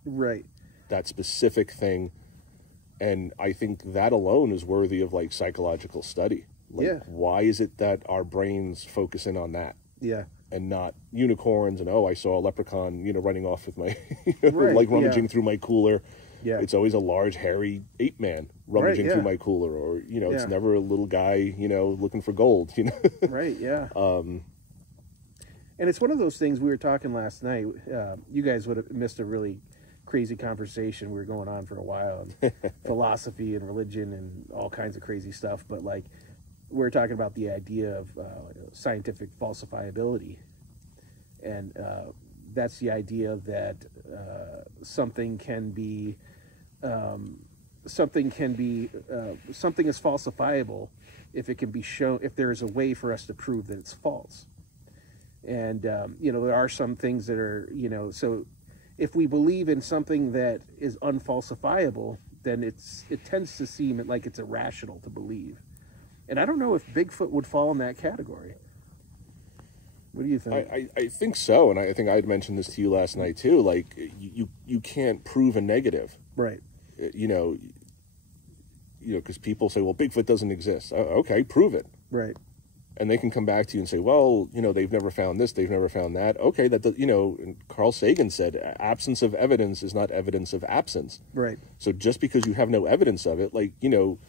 Right. That specific thing. And I think that alone is worthy of like psychological study. Like, why is it that our brains focus in on that? Yeah. And not unicorns and, oh, I saw a leprechaun, you know, running off with my, like rummaging through my cooler. Yeah. It's always a large, hairy ape man rummaging through my cooler. Or, you know, it's never a little guy, you know, looking for gold, you know? Right, yeah. And it's one of those things we were talking last night. You guys would have missed a really crazy conversation. We were going on for a while. And philosophy and religion and all kinds of crazy stuff. But, like, we're talking about the idea of scientific falsifiability, and that's the idea that something is falsifiable if it can be shown, if there is a way for us to prove that it's false. And you know, there are some things that are, you know, so if we believe in something that is unfalsifiable, then it tends to seem like it's irrational to believe. And I don't know if Bigfoot would fall in that category. What do you think? I think so, and I think I had mentioned this to you last night too. Like, you can't prove a negative, right? You know, because people say, well, Bigfoot doesn't exist. Okay, prove it, right? And they can come back to you and say, well, you know, they've never found this, they've never found that. Okay, you know, and Carl Sagan said, absence of evidence is not evidence of absence, right? So just because you have no evidence of it, like, you know.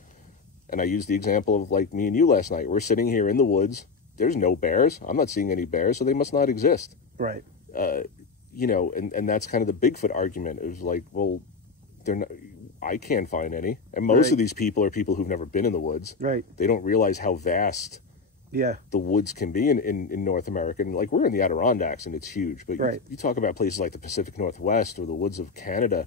And I used the example of like me and you last night. We're sitting here in the woods. There's no bears. I'm not seeing any bears, so they must not exist. Right. You know, and that's kind of the Bigfoot argument. It was like, well, they're not, I can't find any. And most of these people are people who've never been in the woods. Right. They don't realize how vast the woods can be in North America. And like, we're in the Adirondacks and it's huge. But you talk about places like the Pacific Northwest or the woods of Canada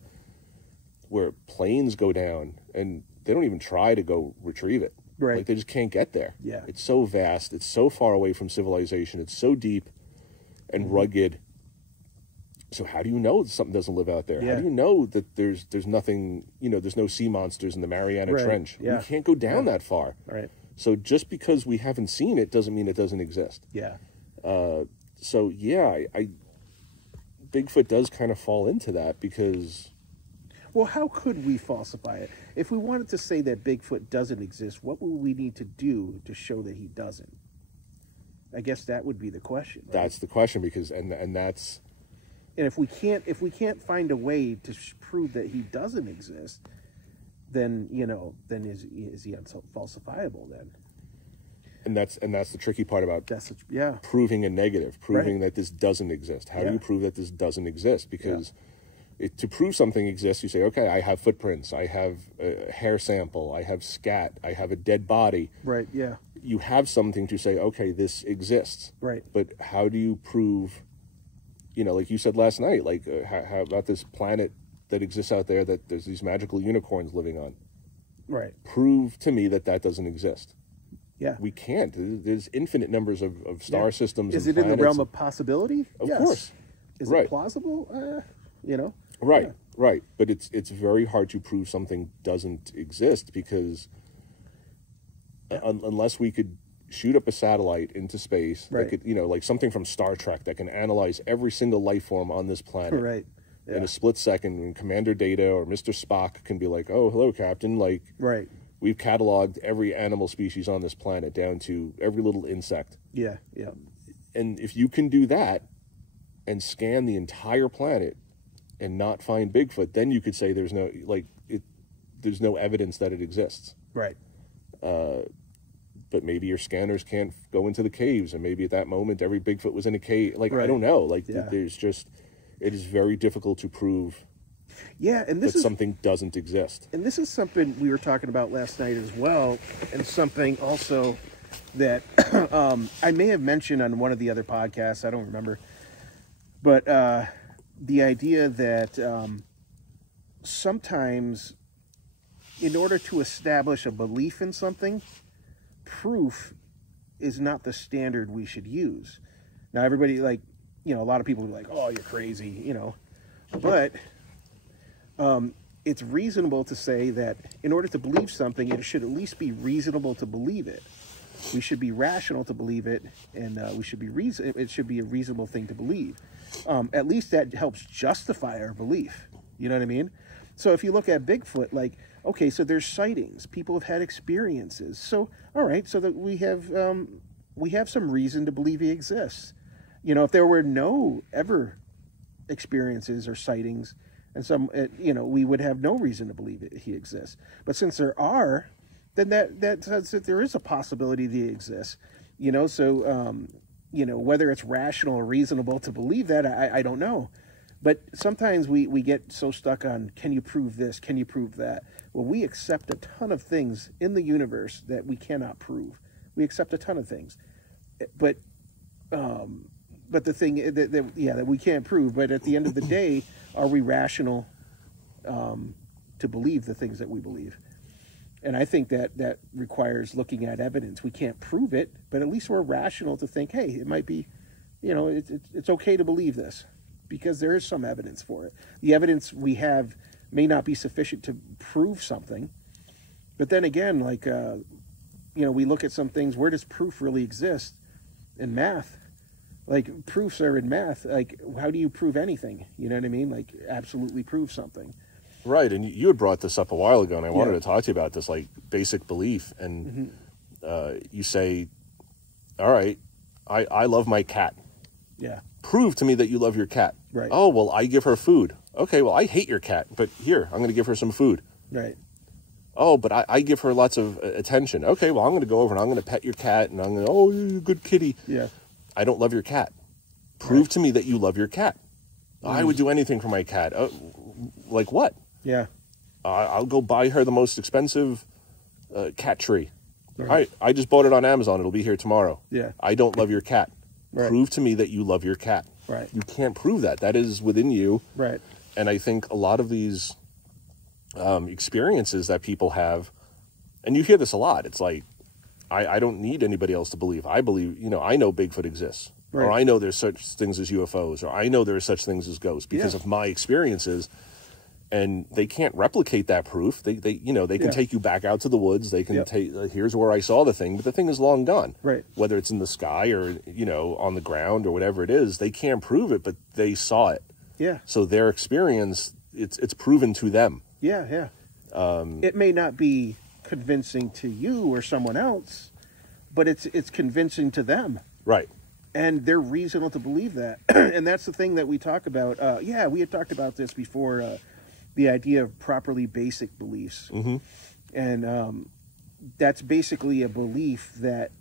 where planes go down and they don't even try to go retrieve it. Right. Like, they just can't get there. Yeah. It's so vast. It's so far away from civilization. It's so deep and rugged. So how do you know something doesn't live out there? Yeah. How do you know that there's nothing, you know, there's no sea monsters in the Mariana Trench? Yeah. We can't go down that far. Right. So just because we haven't seen it doesn't mean it doesn't exist. Yeah. So, yeah, Bigfoot does kind of fall into that because... Well, how could we falsify it? If we wanted to say that Bigfoot doesn't exist, what would we need to do to show that he doesn't? I guess that would be the question. Right? That's the question, because and that's... And if we can't find a way to prove that he doesn't exist, then, you know, then is he falsifiable then? And that's the tricky part about yeah, proving a negative, proving that this doesn't exist. How do you prove that this doesn't exist? Because to prove something exists, you say, okay, I have footprints, I have a hair sample, I have scat, I have a dead body. Right, yeah. You have something to say, okay, this exists. Right. But how do you prove, you know, like you said last night, like how about this planet that exists out there that there's these magical unicorns living on? Right. Prove to me that doesn't exist. Yeah. We can't. There's infinite numbers of star systems. Is and it in the planets. realm of possibility? Of course. Is it plausible? You know? Right, right. But it's very hard to prove something doesn't exist because unless we could shoot up a satellite into space, that could, you know, like something from Star Trek that can analyze every single life form on this planet. Right. Yeah. In a split second, and Commander Data or Mr. Spock can be like, oh, hello, Captain. Like, we've cataloged every animal species on this planet down to every little insect. Yeah, yeah. And if you can do that and scan the entire planet and not find Bigfoot, then you could say there's no evidence that it exists. Right. But maybe your scanners can't go into the caves, and maybe at that moment every Bigfoot was in a cave. Like, I don't know. Like, there's just... It is very difficult to prove and that something doesn't exist. And this is something we were talking about last night as well, and something also that I may have mentioned on one of the other podcasts, I don't remember. But the idea that sometimes in order to establish a belief in something, proof is not the standard we should use. Now, everybody, like, a lot of people are like, oh, you're crazy, but it's reasonable to say that in order to believe something, it should at least be reasonable to believe it. We should be rational to believe it, and it should be a reasonable thing to believe. At least that helps justify our belief. You know what I mean? So if you look at Bigfoot, like, okay, so there's sightings. People have had experiences. So, all right, so that we have some reason to believe he exists. If there were no ever experiences or sightings, and we would have no reason to believe he exists. But since there are, then that says that there is a possibility that he exists. So whether it's rational or reasonable to believe that, I don't know. But sometimes we get so stuck on, can you prove this? Can you prove that? Well, we accept a ton of things in the universe that we cannot prove. We accept a ton of things, but the thing that we can't prove. But at the end of the day, are we rational to believe the things that we believe? And I think that requires looking at evidence. We can't prove it, but at least we're rational to think, hey, it might be, it's okay to believe this because there is some evidence for it. The evidence we have may not be sufficient to prove something. But then again, like, we look at some things, where does proof really exist? In math. Like, proofs are in math. Like, how do you prove anything? You know what I mean? Like, absolutely prove something. Right, and you had brought this up a while ago, and I wanted to talk to you about this, like, basic belief. And you say, all right, I love my cat. Yeah. Prove to me that you love your cat. Right. Oh, well, I give her food. Okay, well, I hate your cat, but here, I'm going to give her some food. Right. Oh, but I give her lots of attention. Okay, well, I'm going to go over and I'm going to pet your cat, and I'm going to, oh, you're a good kitty. Yeah. I don't love your cat. Prove to me that you love your cat. I would do anything for my cat. Like what? Yeah. I'll go buy her the most expensive cat tree. Right. I just bought it on Amazon. It'll be here tomorrow. Yeah. I don't love your cat. Right. Prove to me that you love your cat. Right. You can't prove that. That is within you. Right. And I think a lot of these experiences that people have, and you hear this a lot, it's like, I don't need anybody else to believe. I believe, I know Bigfoot exists. Right. Or I know there's such things as UFOs. Or I know there are such things as ghosts because of my experiences. And they can't replicate that proof. They can take you back out to the woods. They can take, here's where I saw the thing, but the thing is long gone. Right. Whether it's in the sky or, on the ground or whatever it is, they can't prove it, but they saw it. Yeah. So their experience, it's proven to them. Yeah, yeah. It may not be convincing to you or someone else, but it's convincing to them. Right. And they're reasonable to believe that. And that's the thing that we talk about. We had talked about this before, the idea of properly basic beliefs. Mm-hmm. And that's basically a belief that,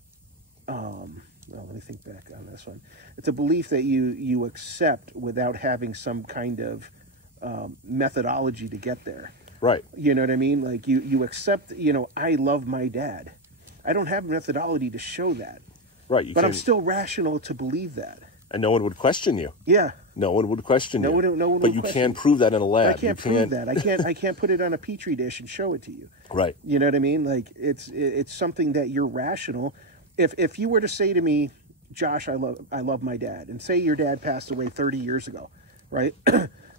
let me think back on this one. It's a belief that you accept without having some kind of methodology to get there. Right. You know what I mean? Like you accept, I love my dad. I don't have methodology to show that. Right. But I'm still rational to believe that. And no one would question you. Yeah. No one would question you. No one but you can't prove that in a lab. I can't prove that. I can't put it on a petri dish and show it to you. Right. You know what I mean? Like it's something that you're rational. If you were to say to me, Josh, I love my dad, and say your dad passed away 30 years ago, right?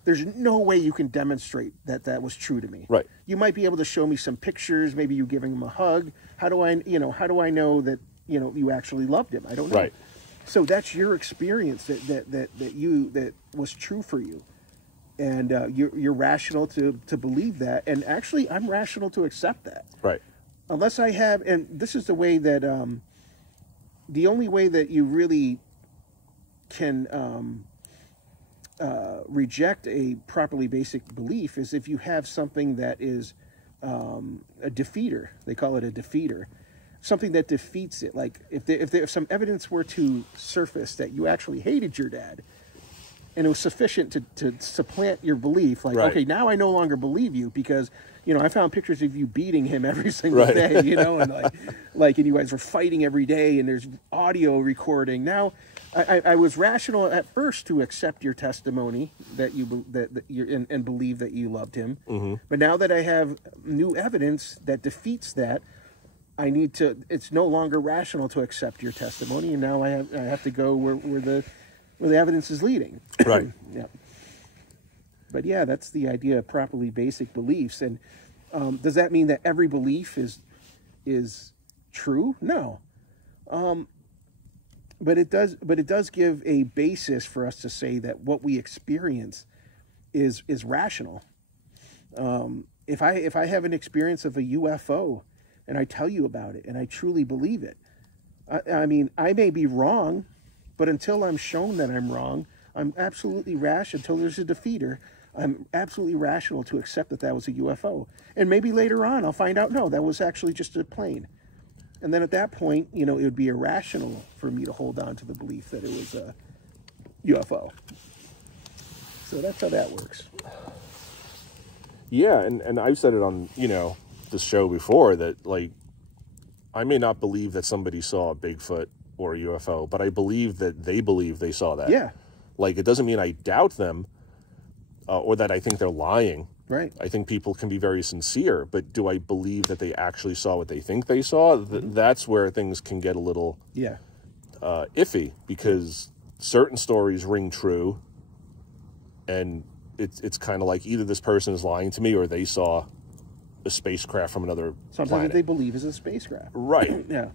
There's no way you can demonstrate that was true to me. Right. You might be able to show me some pictures, maybe you giving him a hug. How do I know that you actually loved him? I don't know. Right. So that's your experience that was true for you, and you're rational to believe that. And actually, I'm rational to accept that. Right. Unless I have, and this is the way that the only way that you really can reject a properly basic belief is if you have something that is a defeater. They call it a defeater. Something that defeats it. Like if some evidence were to surface that you actually hated your dad, and it was sufficient to supplant your belief, like, okay, now I no longer believe you because, I found pictures of you beating him every single day, and and you guys were fighting every day, and there's audio recording. Now I was rational at first to accept your testimony that you and believe that you loved him. Mm-hmm. But now that I have new evidence that defeats that, I need to. It's no longer rational to accept your testimony, and now I have to go where the evidence is leading. Right. Yeah. But yeah, that's the idea of properly basic beliefs. And does that mean that every belief is true? No. But it does give a basis for us to say that what we experience is rational. If I have an experience of a UFO and I tell you about it and I truly believe it, I mean, I may be wrong, but until I'm shown that I'm wrong, I'm absolutely rash. Until there's a defeater, I'm absolutely rational to accept that was a UFO. And maybe later on I'll find out, no, that was actually just a plane. And then at that point, it would be irrational for me to hold on to the belief that it was a UFO. So that's how that works. Yeah, and I've said it on, this show before that, like, I may not believe that somebody saw a Bigfoot or a UFO, but I believe that they believe they saw that. Yeah. Like, it doesn't mean I doubt them or that I think they're lying. Right. I think people can be very sincere, but do I believe that they actually saw what they think they saw? That's where things can get a little iffy, because certain stories ring true, and it's kind of like either this person is lying to me or they saw a spacecraft from another something planet. that they believe is a spacecraft. Right. Yeah.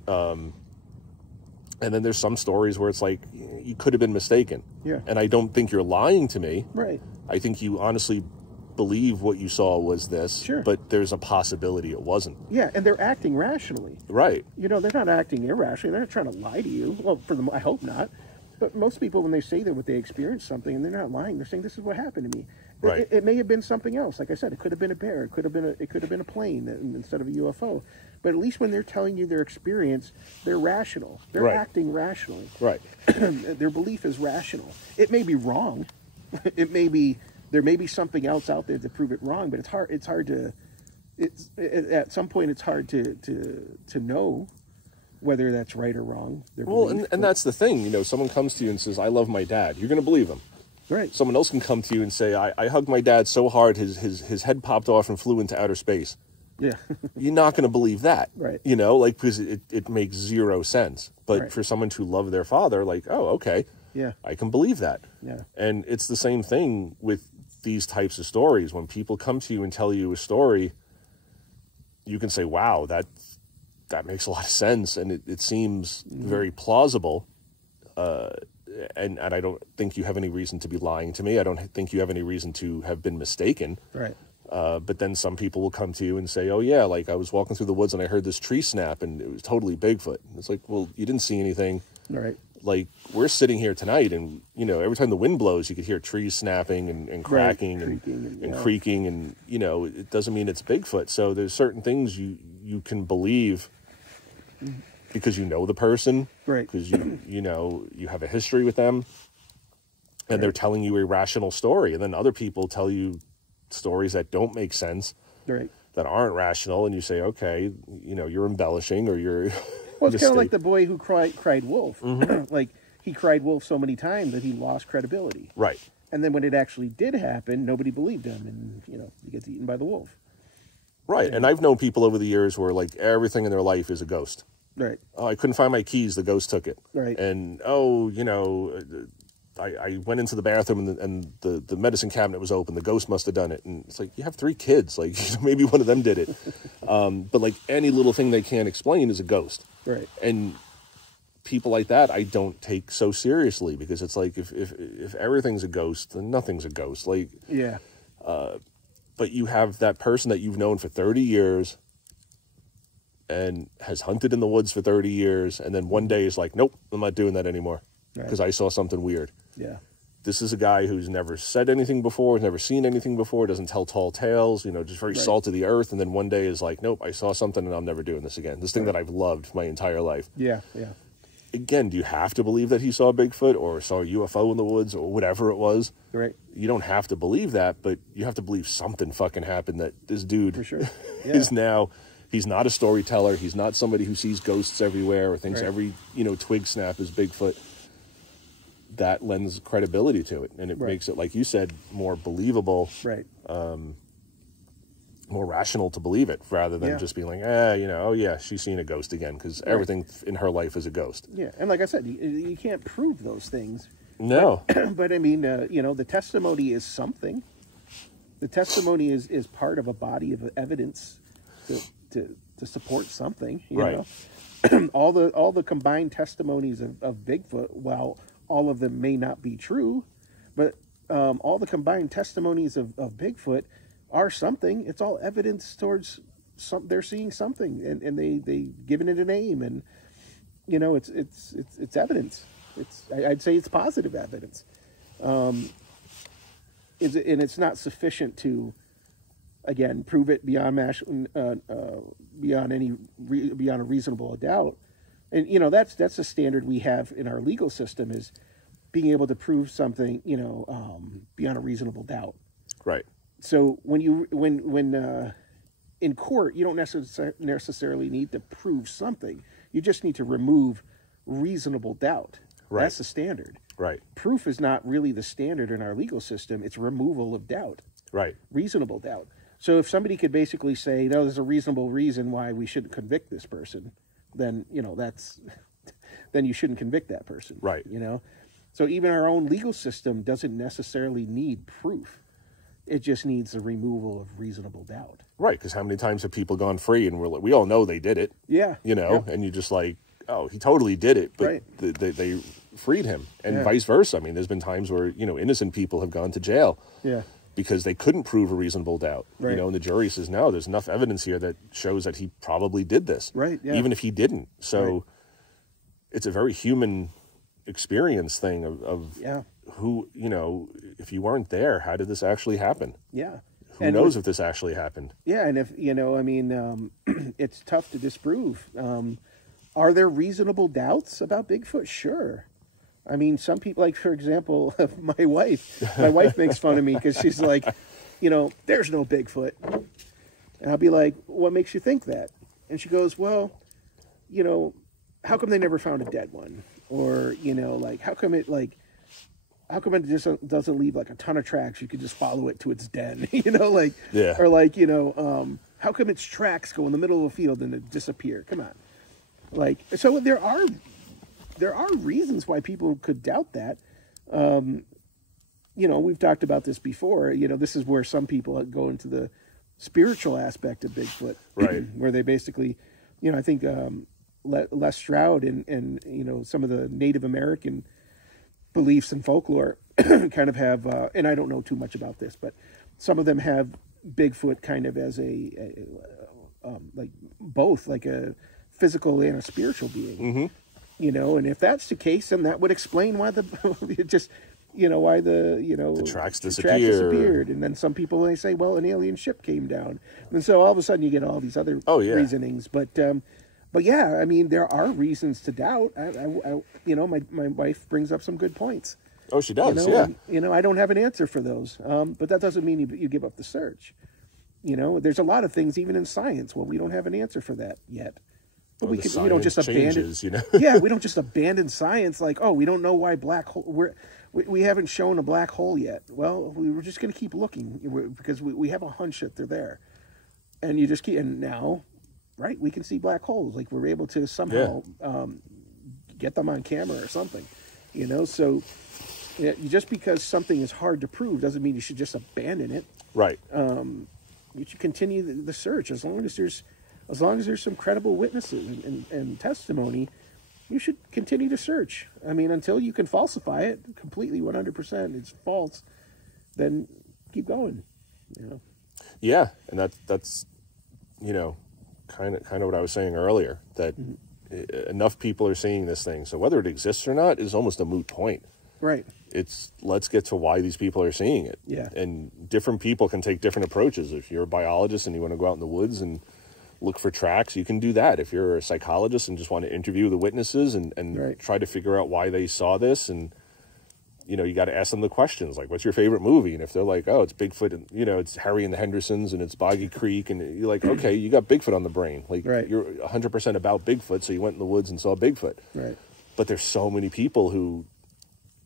And then there's some stories where it's like, you could have been mistaken. Yeah. And I don't think you're lying to me. Right. I think you honestly believe what you saw was this, sure, but there's a possibility it wasn't. Yeah, and they're acting rationally. Right. They're not acting irrationally. They're not trying to lie to you. Well, for them, I hope not. But most people, when they say that they experienced something, and they're not lying, they're saying, this is what happened to me. Right. It may have been something else. Like I said, it could have been a bear. It could have been a plane instead of a UFO. But at least when they're telling you their experience, they're rational. They're right. acting rationally. Right. Their belief is rational. It may be wrong. There may be something else out there to prove it wrong, but at some point it's hard to know whether that's right or wrong. And that's the thing. Someone comes to you and says, I love my dad. You're going to believe him. Right. Someone else can come to you and say, I hugged my dad so hard his head popped off and flew into outer space. Yeah. You're not going to believe that. Right. Because it makes zero sense. But right. for someone to love their father, like, oh, okay. Yeah. I can believe that. Yeah. And it's the same thing with these types of stories. When people come to you and tell you a story, you can say, wow, that makes a lot of sense, and it seems very plausible, and I don't think you have any reason to be lying to me. I don't think you have any reason to have been mistaken. Right. But then some people will come to you and say, oh yeah, like I was walking through the woods and I heard this tree snap and it was totally Bigfoot. And it's like, well, you didn't see anything. Right. Like, we're sitting here tonight and, every time the wind blows, you could hear trees snapping and cracking and creaking. And, it doesn't mean it's Bigfoot. So there's certain things you can believe because you know the person. Right. Because, you have a history with them. And they're telling you a rational story. And then other people tell you stories that don't make sense. Right. That aren't rational. And you say, okay, you're embellishing or you're... Well, it's kind of like the boy who cried wolf. Mm-hmm. Like, he cried wolf so many times that he lost credibility. Right. And then when it actually did happen, nobody believed him, and, he gets eaten by the wolf. Right. And I've known people over the years where, like, everything in their life is a ghost. Right. Oh, I couldn't find my keys. The ghost took it. Right. And, I went into the bathroom and the medicine cabinet was open. The ghost must have done it. And it's like, you have 3 kids. Like, maybe one of them did it. But, like, any little thing they can't explain is a ghost. Right. And people like that I don't take so seriously, because it's like, if everything's a ghost, then nothing's a ghost. Like, yeah. But you have that person that you've known for 30 years and has hunted in the woods for 30 years. And then one day is like, nope, I'm not doing that anymore because I saw something weird. Yeah. This is a guy who's never said anything before, never seen anything before, doesn't tell tall tales, just very salt of the earth. And then one day is like, nope, I saw something and I'm never doing this again. This thing that I've loved my entire life. Yeah, yeah. Again, do you have to believe that he saw Bigfoot or saw a UFO in the woods or whatever it was? Right. You don't have to believe that, but you have to believe something fucking happened, that this dude For sure. Yeah. is now, he's not a storyteller. He's not somebody who sees ghosts everywhere or thinks every, twig snap is Bigfoot. that lends credibility to it, and it makes it, like you said, more believable, Right. More rational to believe it, rather than just being like, oh yeah, she's seen a ghost again, because everything in her life is a ghost. Yeah, and like I said, you can't prove those things. No. But I mean, the testimony is something. The testimony is part of a body of evidence to support something. You know? all the combined testimonies of Bigfoot, while all of them may not be true, but all the combined testimonies of Bigfoot are something. It's all evidence towards they're seeing something, and they given it a name, and it's evidence. I'd say it's positive evidence. And it's not sufficient to, again, prove it beyond a reasonable doubt. And that's a standard we have in our legal system, is being able to prove something beyond a reasonable doubt. Right. So when in court, you don't necessarily need to prove something. You just need to remove reasonable doubt. Right. That's the standard. Right. Proof is not really the standard in our legal system. It's removal of doubt. Right. Reasonable doubt. So if somebody could basically say, no, there's a reasonable reason why we shouldn't convict this person, then, then you shouldn't convict that person. Right. So even our own legal system doesn't necessarily need proof. It just needs the removal of reasonable doubt. Right, because how many times have people gone free, and we all know they did it. Yeah. And you just like, oh, he totally did it, but they freed him, and vice versa. I mean, there's been times where, innocent people have gone to jail because they couldn't prove a reasonable doubt. Right. And the jury says, no, there's enough evidence here that shows that he probably did this. Right, yeah. Even if he didn't. So it's a very human experience thing of who, if you weren't there, how did this actually happen? Yeah. Who knows if this actually happened? Yeah, and if, it's tough to disprove. Are there reasonable doubts about Bigfoot? Sure. I mean, some people, like, for example, my wife makes fun of me because she's like, there's no Bigfoot. And I'll be like, what makes you think that? And she goes, well, how come they never found a dead one? Or, how come it just doesn't leave like a ton of tracks? You could just follow it to its den, Or how come its tracks go in the middle of a field and it disappear? Come on. So there are reasons why people could doubt that. We've talked about this before. This is where some people go into the spiritual aspect of Bigfoot, right? Where they basically, I think Les Stroud and some of the Native American beliefs and folklore kind of have, and I don't know too much about this, but some of them have Bigfoot kind of as like both, like a physical and a spiritual being. And if that's the case, then that would explain why the tracks disappeared. And then some people, they say, well, an alien ship came down, and so all of a sudden you get all these other reasonings. But yeah, I mean, there are reasons to doubt. My wife brings up some good points. Oh, she does. I don't have an answer for those, but that doesn't mean you give up the search. There's a lot of things, even in science. Well, we don't have an answer for that yet. But we don't just abandon. Yeah, we don't just abandon science like, oh, we don't know why black hole. We haven't shown a black hole yet. Well, we're just going to keep looking because we have a hunch that they're there, and you just keep. And now, right, we can see black holes. Like, we're able to somehow get them on camera or something. So just because something is hard to prove doesn't mean you should just abandon it. Right. You should continue the search as long as there's some credible witnesses and testimony. You should continue to search. I mean, until you can falsify it completely 100%, it's false, then keep going. Yeah, and that's kind of what I was saying earlier, that enough people are seeing this thing, so whether it exists or not is almost a moot point. Right. It's let's get to why these people are seeing it. Yeah. And different people can take different approaches. If you're a biologist and you want to go out in the woods and look for tracks, you can do that. If you're a psychologist and just want to interview the witnesses and try to figure out why they saw this, and you got to ask them the questions like, what's your favorite movie? And if they're like, oh, it's Bigfoot, and it's Harry and the Hendersons and it's Boggy Creek, and you're like, okay, you got Bigfoot on the brain. Like, you're 100% about Bigfoot, so you went in the woods and saw Bigfoot. Right. But there's so many people who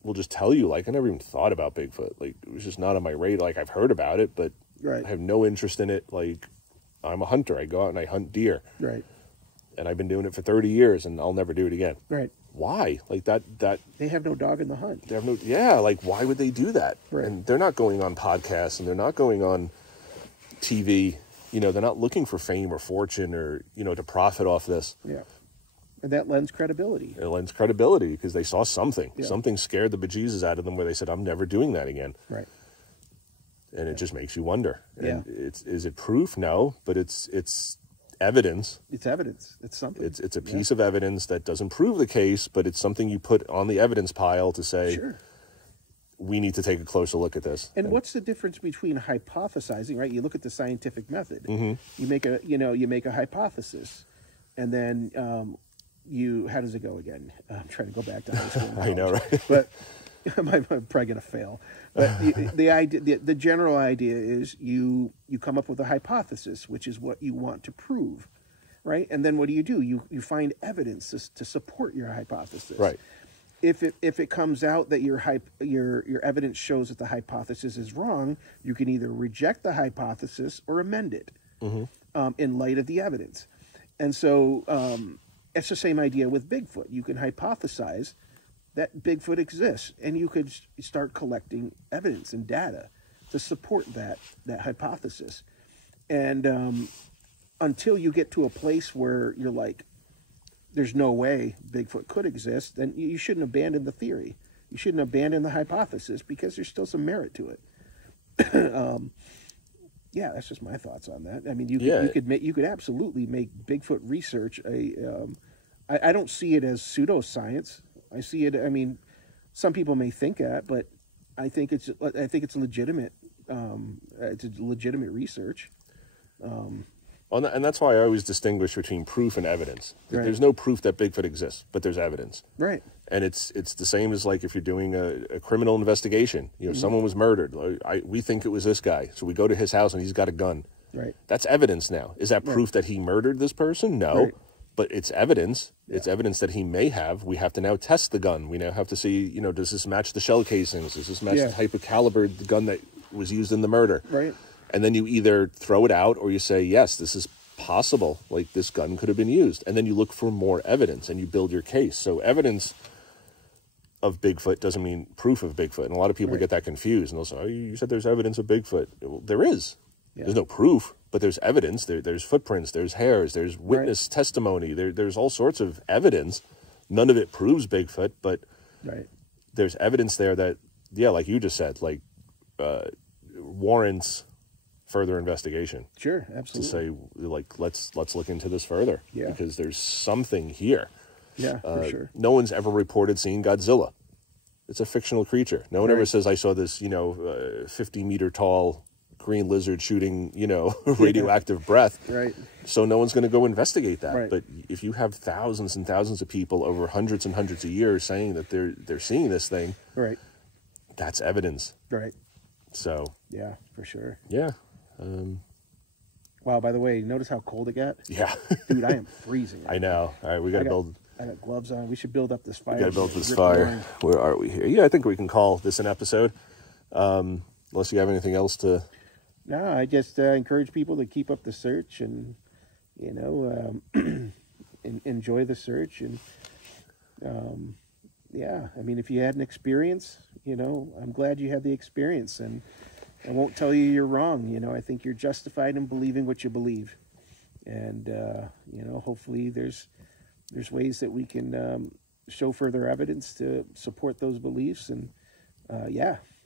will just tell you, like, I never even thought about Bigfoot. Like, it was just not on my radar. Like, I've heard about it, but I have no interest in it. Like, I'm a hunter. I go out and I hunt deer. Right. And I've been doing it for 30 years, and I'll never do it again. Right. Why? Like, that they have no dog in the hunt. They have no, yeah, like, why would they do that? Right. And they're not going on podcasts, and they're not going on TV. You know, they're not looking for fame or fortune or, you know, to profit off this. Yeah. And that lends credibility. It lends credibility because they saw something. Yeah. Something scared the bejesus out of them where they said, I'm never doing that again. Right. And it just makes you wonder. And Yeah. is it proof? No, but it's evidence. It's evidence. It's something. It's a piece of evidence that doesn't prove the case, but it's something you put on the evidence pile to say, sure, we need to take a closer look at this. And what's the difference between hypothesizing, right? You look at the scientific method. Mm-hmm. You make a hypothesis, and then how does it go again? I'm trying to go back to high school. I know, right? But I'm probably going to fail. But the idea, the general idea is you come up with a hypothesis, which is what you want to prove, right? And then what do? You find evidence to support your hypothesis. Right. If it comes out that your evidence shows that the hypothesis is wrong, you can either reject the hypothesis or amend it in light of the evidence. And so it's the same idea with Bigfoot. You can hypothesize that Bigfoot exists, and you could start collecting evidence and data to support that hypothesis. And until you get to a place where you're like, there's no way Bigfoot could exist, then you shouldn't abandon the theory. You shouldn't abandon the hypothesis because there's still some merit to it. Yeah, that's just my thoughts on that. I mean, you could absolutely make Bigfoot research I don't see it as pseudoscience. I see it. I mean, some people may think that, but I think it's legitimate. It's a legitimate research. And that's why I always distinguish between proof and evidence. Right. There's no proof that Bigfoot exists, but there's evidence. Right. And it's the same as like if you're doing a criminal investigation. You know, someone was murdered. We think it was this guy, so we go to his house and he's got a gun. Right. That's evidence now. Is that proof that he murdered this person? No. Right. But it's evidence. Yeah. It's evidence that he may have. We have to now test the gun. We now have to see, you know, does this match the shell casings? Does this match the type of caliber the gun that was used in the murder? Right. And then you either throw it out or you say, yes, this is possible. Like, this gun could have been used. And then you look for more evidence and you build your case. So evidence of Bigfoot doesn't mean proof of Bigfoot. And a lot of people get that confused. And they'll say, oh, you said there's evidence of Bigfoot. Well, there is. Yeah. There's no proof, but there's evidence. There's footprints, there's hairs, there's witness testimony. There's all sorts of evidence. None of it proves Bigfoot, but there's evidence there that, yeah, like you just said, like warrants further investigation. Sure, absolutely. To say, like, let's look into this further because there's something here. Yeah, for sure. No one's ever reported seeing Godzilla. It's a fictional creature. No one ever says, I saw this, 50-meter tall green lizard shooting, radioactive breath. Right. So no one's going to go investigate that. Right. But if you have thousands and thousands of people over hundreds and hundreds of years saying that they're seeing this thing, that's evidence. Right. So. Yeah, for sure. Yeah. Wow, by the way, notice how cold it got? Yeah. Dude, I am freezing. I know. All right, we got to build. I got gloves on. We should build up this fire. We got to build this fire. Where are we here? Yeah, I think we can call this an episode. Unless you have anything else to. No, I just encourage people to keep up the search and, enjoy the search. And, I mean, if you had an experience, I'm glad you had the experience. And I won't tell you you're wrong. I think you're justified in believing what you believe. And, hopefully there's ways that we can show further evidence to support those beliefs. And,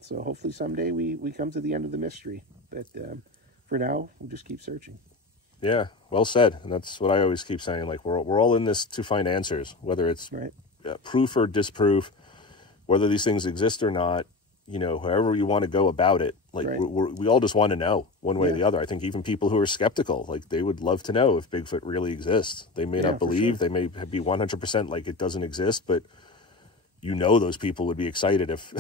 so hopefully someday we come to the end of the mystery. But for now, we'll just keep searching. Yeah, well said. And that's what I always keep saying. Like, we're all in this to find answers, whether it's proof or disproof, whether these things exist or not, however you want to go about it. Like, we all just want to know one way or the other. I think even people who are skeptical, like, they would love to know if Bigfoot really exists. They may not believe, they may be 100% like it doesn't exist, but those people would be excited if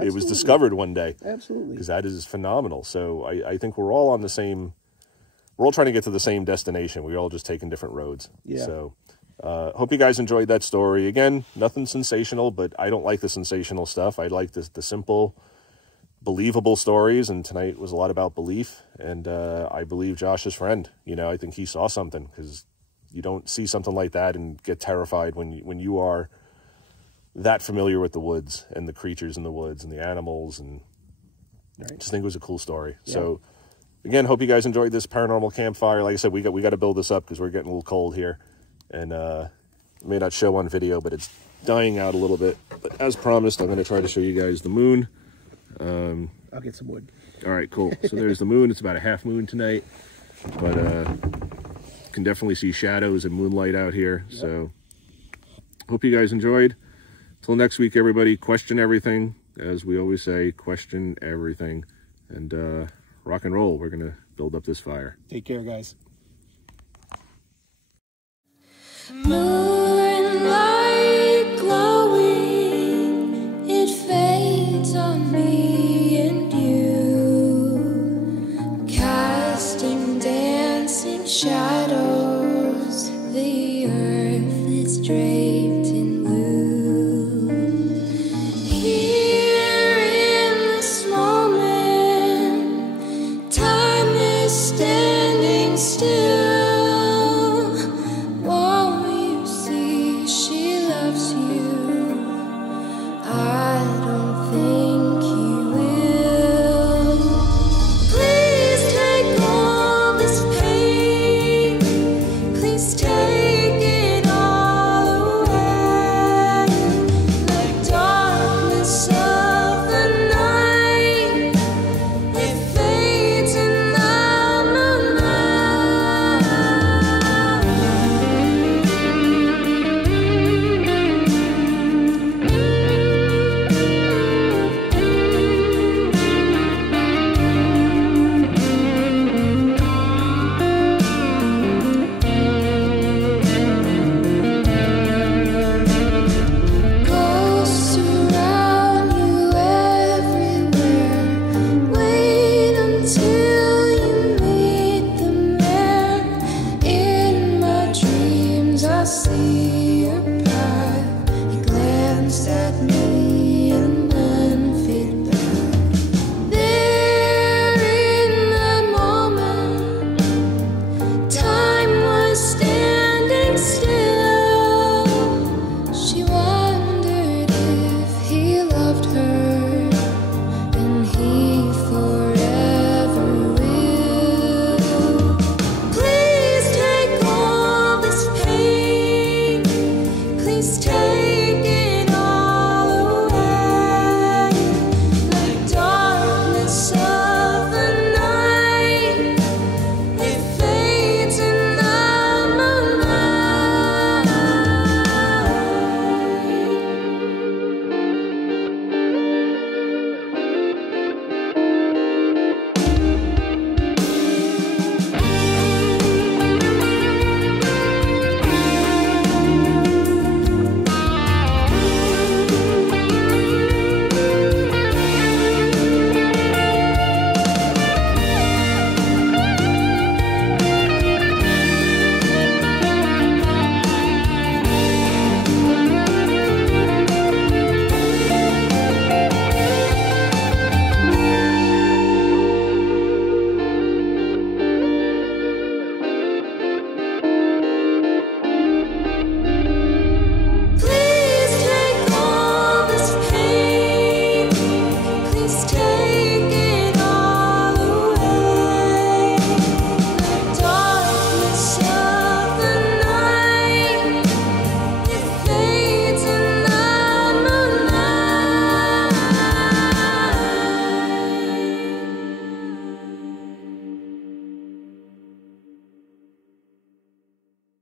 it was discovered one day. Absolutely. Because that is phenomenal. So I think we're all trying to get to the same destination. We're all just taking different roads. Yeah. So Hope you guys enjoyed that story. Again, nothing sensational, but I don't like the sensational stuff. I like the simple, believable stories, and tonight was a lot about belief. And I believe Josh's friend. You know, I think he saw something, because you don't see something like that and get terrified when you are that familiar with the woods and the creatures in the woods and the animals, and I just think it was a cool story. Yeah. So again, hope you guys enjoyed this paranormal campfire. Like I said, we got to build this up because we're getting a little cold here, and it may not show on video, but it's dying out a little bit. But as promised, I'm going to try to show you guys the moon. I'll get some wood. All right, cool. So there's the moon. It's about a half moon tonight, but can definitely see shadows and moonlight out here. Yep. So hope you guys enjoyed. Till next week, everybody, question everything. As we always say, question everything. And rock and roll. We're going to build up this fire. Take care, guys.